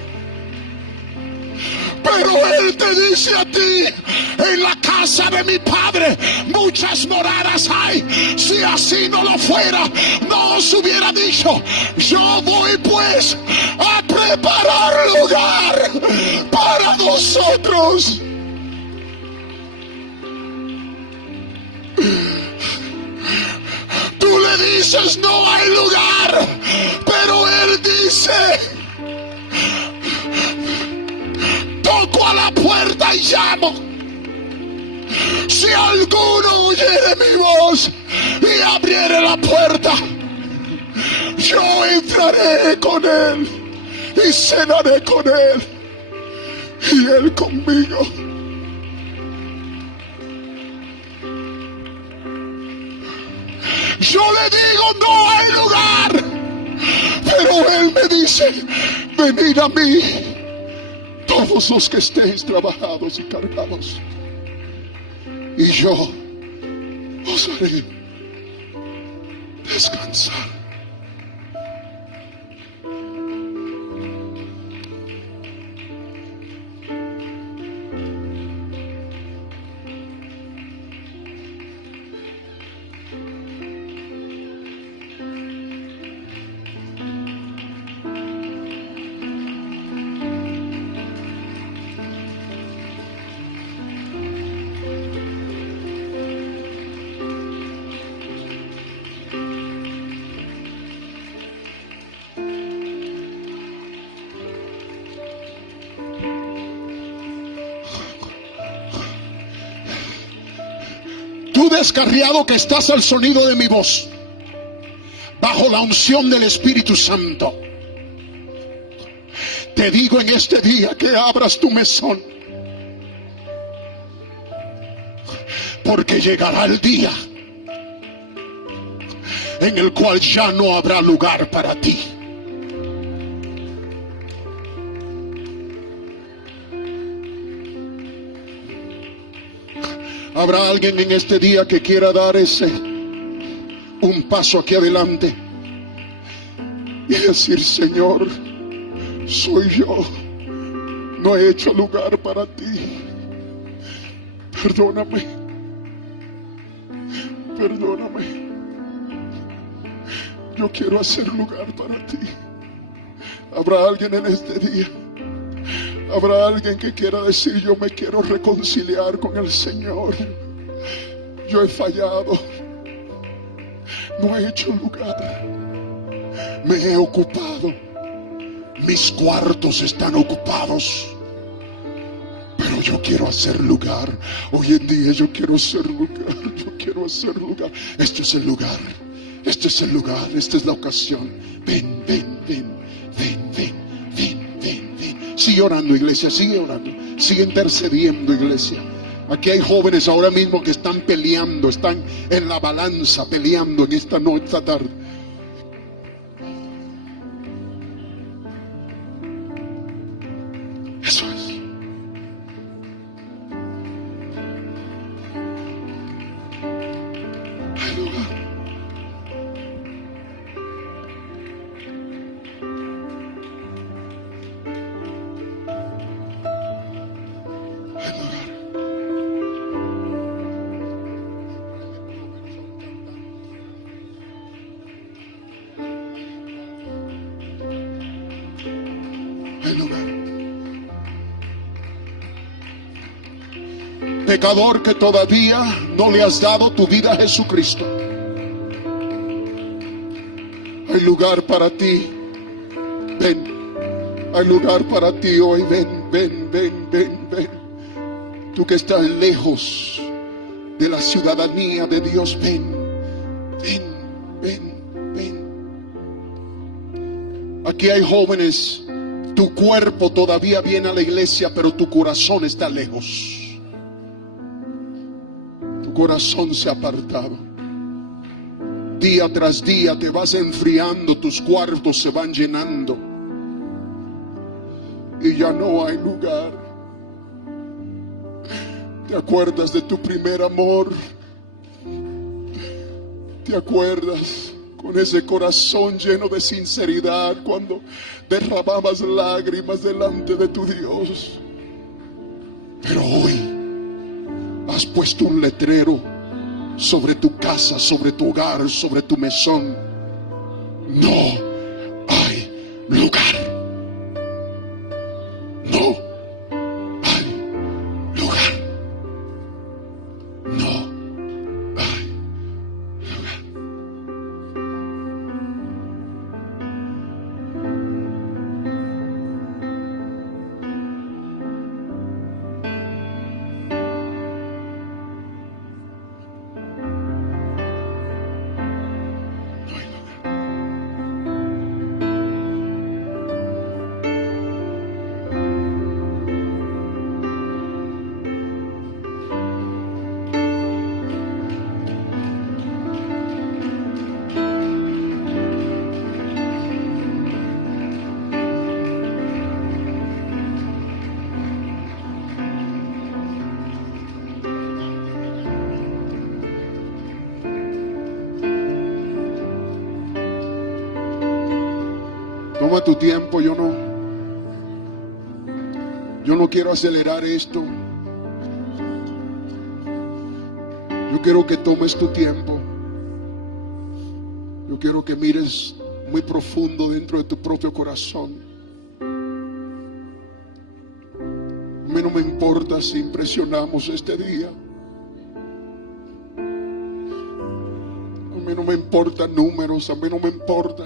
pero Él te dice a ti en la casa casa de mi Padre muchas moradas hay. Si así no lo fuera, no os hubiera dicho: yo voy pues a preparar lugar para vosotros. Tú le dices: no hay lugar, pero Él dice: toco a la puerta y llamo. Si alguno oyere mi voz y abriere la puerta, yo entraré con él y cenaré con él y él conmigo. Yo le digo: no hay lugar, pero él me dice: venid a mí, todos los que estéis trabajados y cargados, y yo os haré descansar. Tú descarriado que estás al sonido de mi voz, bajo la unción del Espíritu Santo, te digo en este día que abras tu mesón, porque llegará el día en el cual ya no habrá lugar para ti. Habrá alguien en este día que quiera dar un paso aquí adelante y decir: Señor, soy yo, no he hecho lugar para ti, perdóname, perdóname, yo quiero hacer lugar para ti. Habrá alguien en este día, habrá alguien que quiera decir: yo me quiero reconciliar con el Señor, yo he fallado, no he hecho lugar, me he ocupado, mis cuartos están ocupados, pero yo quiero hacer lugar. Hoy en día yo quiero hacer lugar, yo quiero hacer lugar. Este es el lugar, este es el lugar, esta es la ocasión. Ven, ven, ven, ven, ven, ven, ven, ven. Sigue orando, iglesia, sigue orando, sigue intercediendo, iglesia. Aquí hay jóvenes ahora mismo que están peleando, están en la balanza peleando en esta noche, esta tarde. Eso es. Hay lugar. Hay lugar. Hay lugar. Pecador que todavía no le has dado tu vida a Jesucristo, hay lugar para ti. Ven, hay lugar para ti hoy. Ven, ven, ven, ven, ven. Tú que estás lejos de la ciudadanía de Dios, ven, ven, ven, ven. Aquí hay jóvenes, tu cuerpo todavía viene a la iglesia, pero tu corazón está lejos. Tu corazón se ha apartado. Día tras día te vas enfriando, tus cuartos se van llenando y ya no hay lugar. ¿Te acuerdas de tu primer amor? ¿Te acuerdas con ese corazón lleno de sinceridad cuando derramabas lágrimas delante de tu Dios? Pero hoy has has puesto un letrero sobre tu casa, sobre tu hogar, sobre tu mesón. No hay lugar. No hay lugar. No hay lugar. No hay lugar. Toma tu tiempo, yo no quiero acelerar esto. Yo quiero que tomes tu tiempo. Yo quiero que mires muy profundo dentro de tu propio corazón. A mí no me importa si impresionamos este día. A mí no me importan números, a mí no me importa.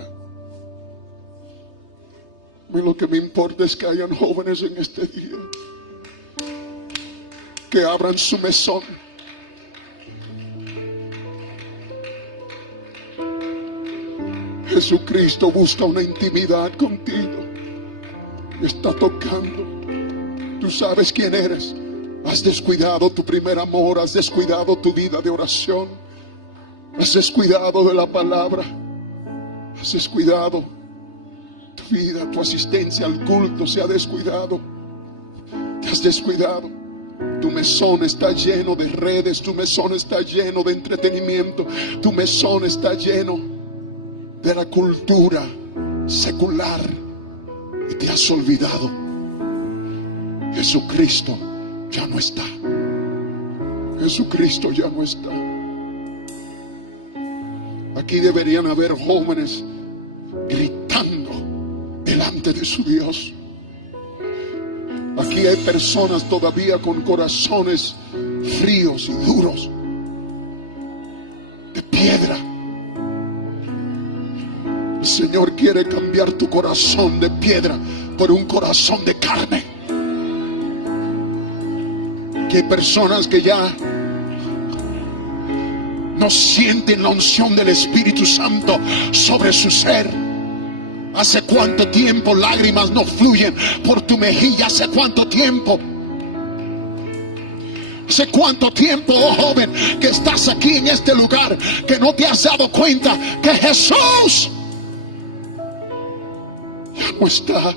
A mí lo que me importa es que hayan jóvenes en este día que abran su mesón. Jesucristo busca una intimidad contigo y está tocando. Tú sabes quién eres. Has descuidado tu primer amor, has descuidado tu vida de oración, has descuidado de la palabra, has descuidado tu vida, tu asistencia al culto se ha descuidado. Te has descuidado. Tu mesón está lleno de redes, tu mesón está lleno de entretenimiento, tu mesón está lleno de la cultura secular y te has olvidado. Jesucristo ya no está. Jesucristo ya no está. Aquí deberían haber jóvenes gritando delante de su Dios. Aquí hay personas todavía con corazones fríos y duros, de piedra. El Señor quiere cambiar tu corazón de piedra por un corazón de carne. Que hay personas que ya no sienten la unción del Espíritu Santo sobre su ser. ¿Hace cuánto tiempo lágrimas no fluyen por tu mejilla? ¿Hace cuánto tiempo? ¿Hace cuánto tiempo, oh joven, que estás aquí en este lugar, que no te has dado cuenta que Jesús ya no está?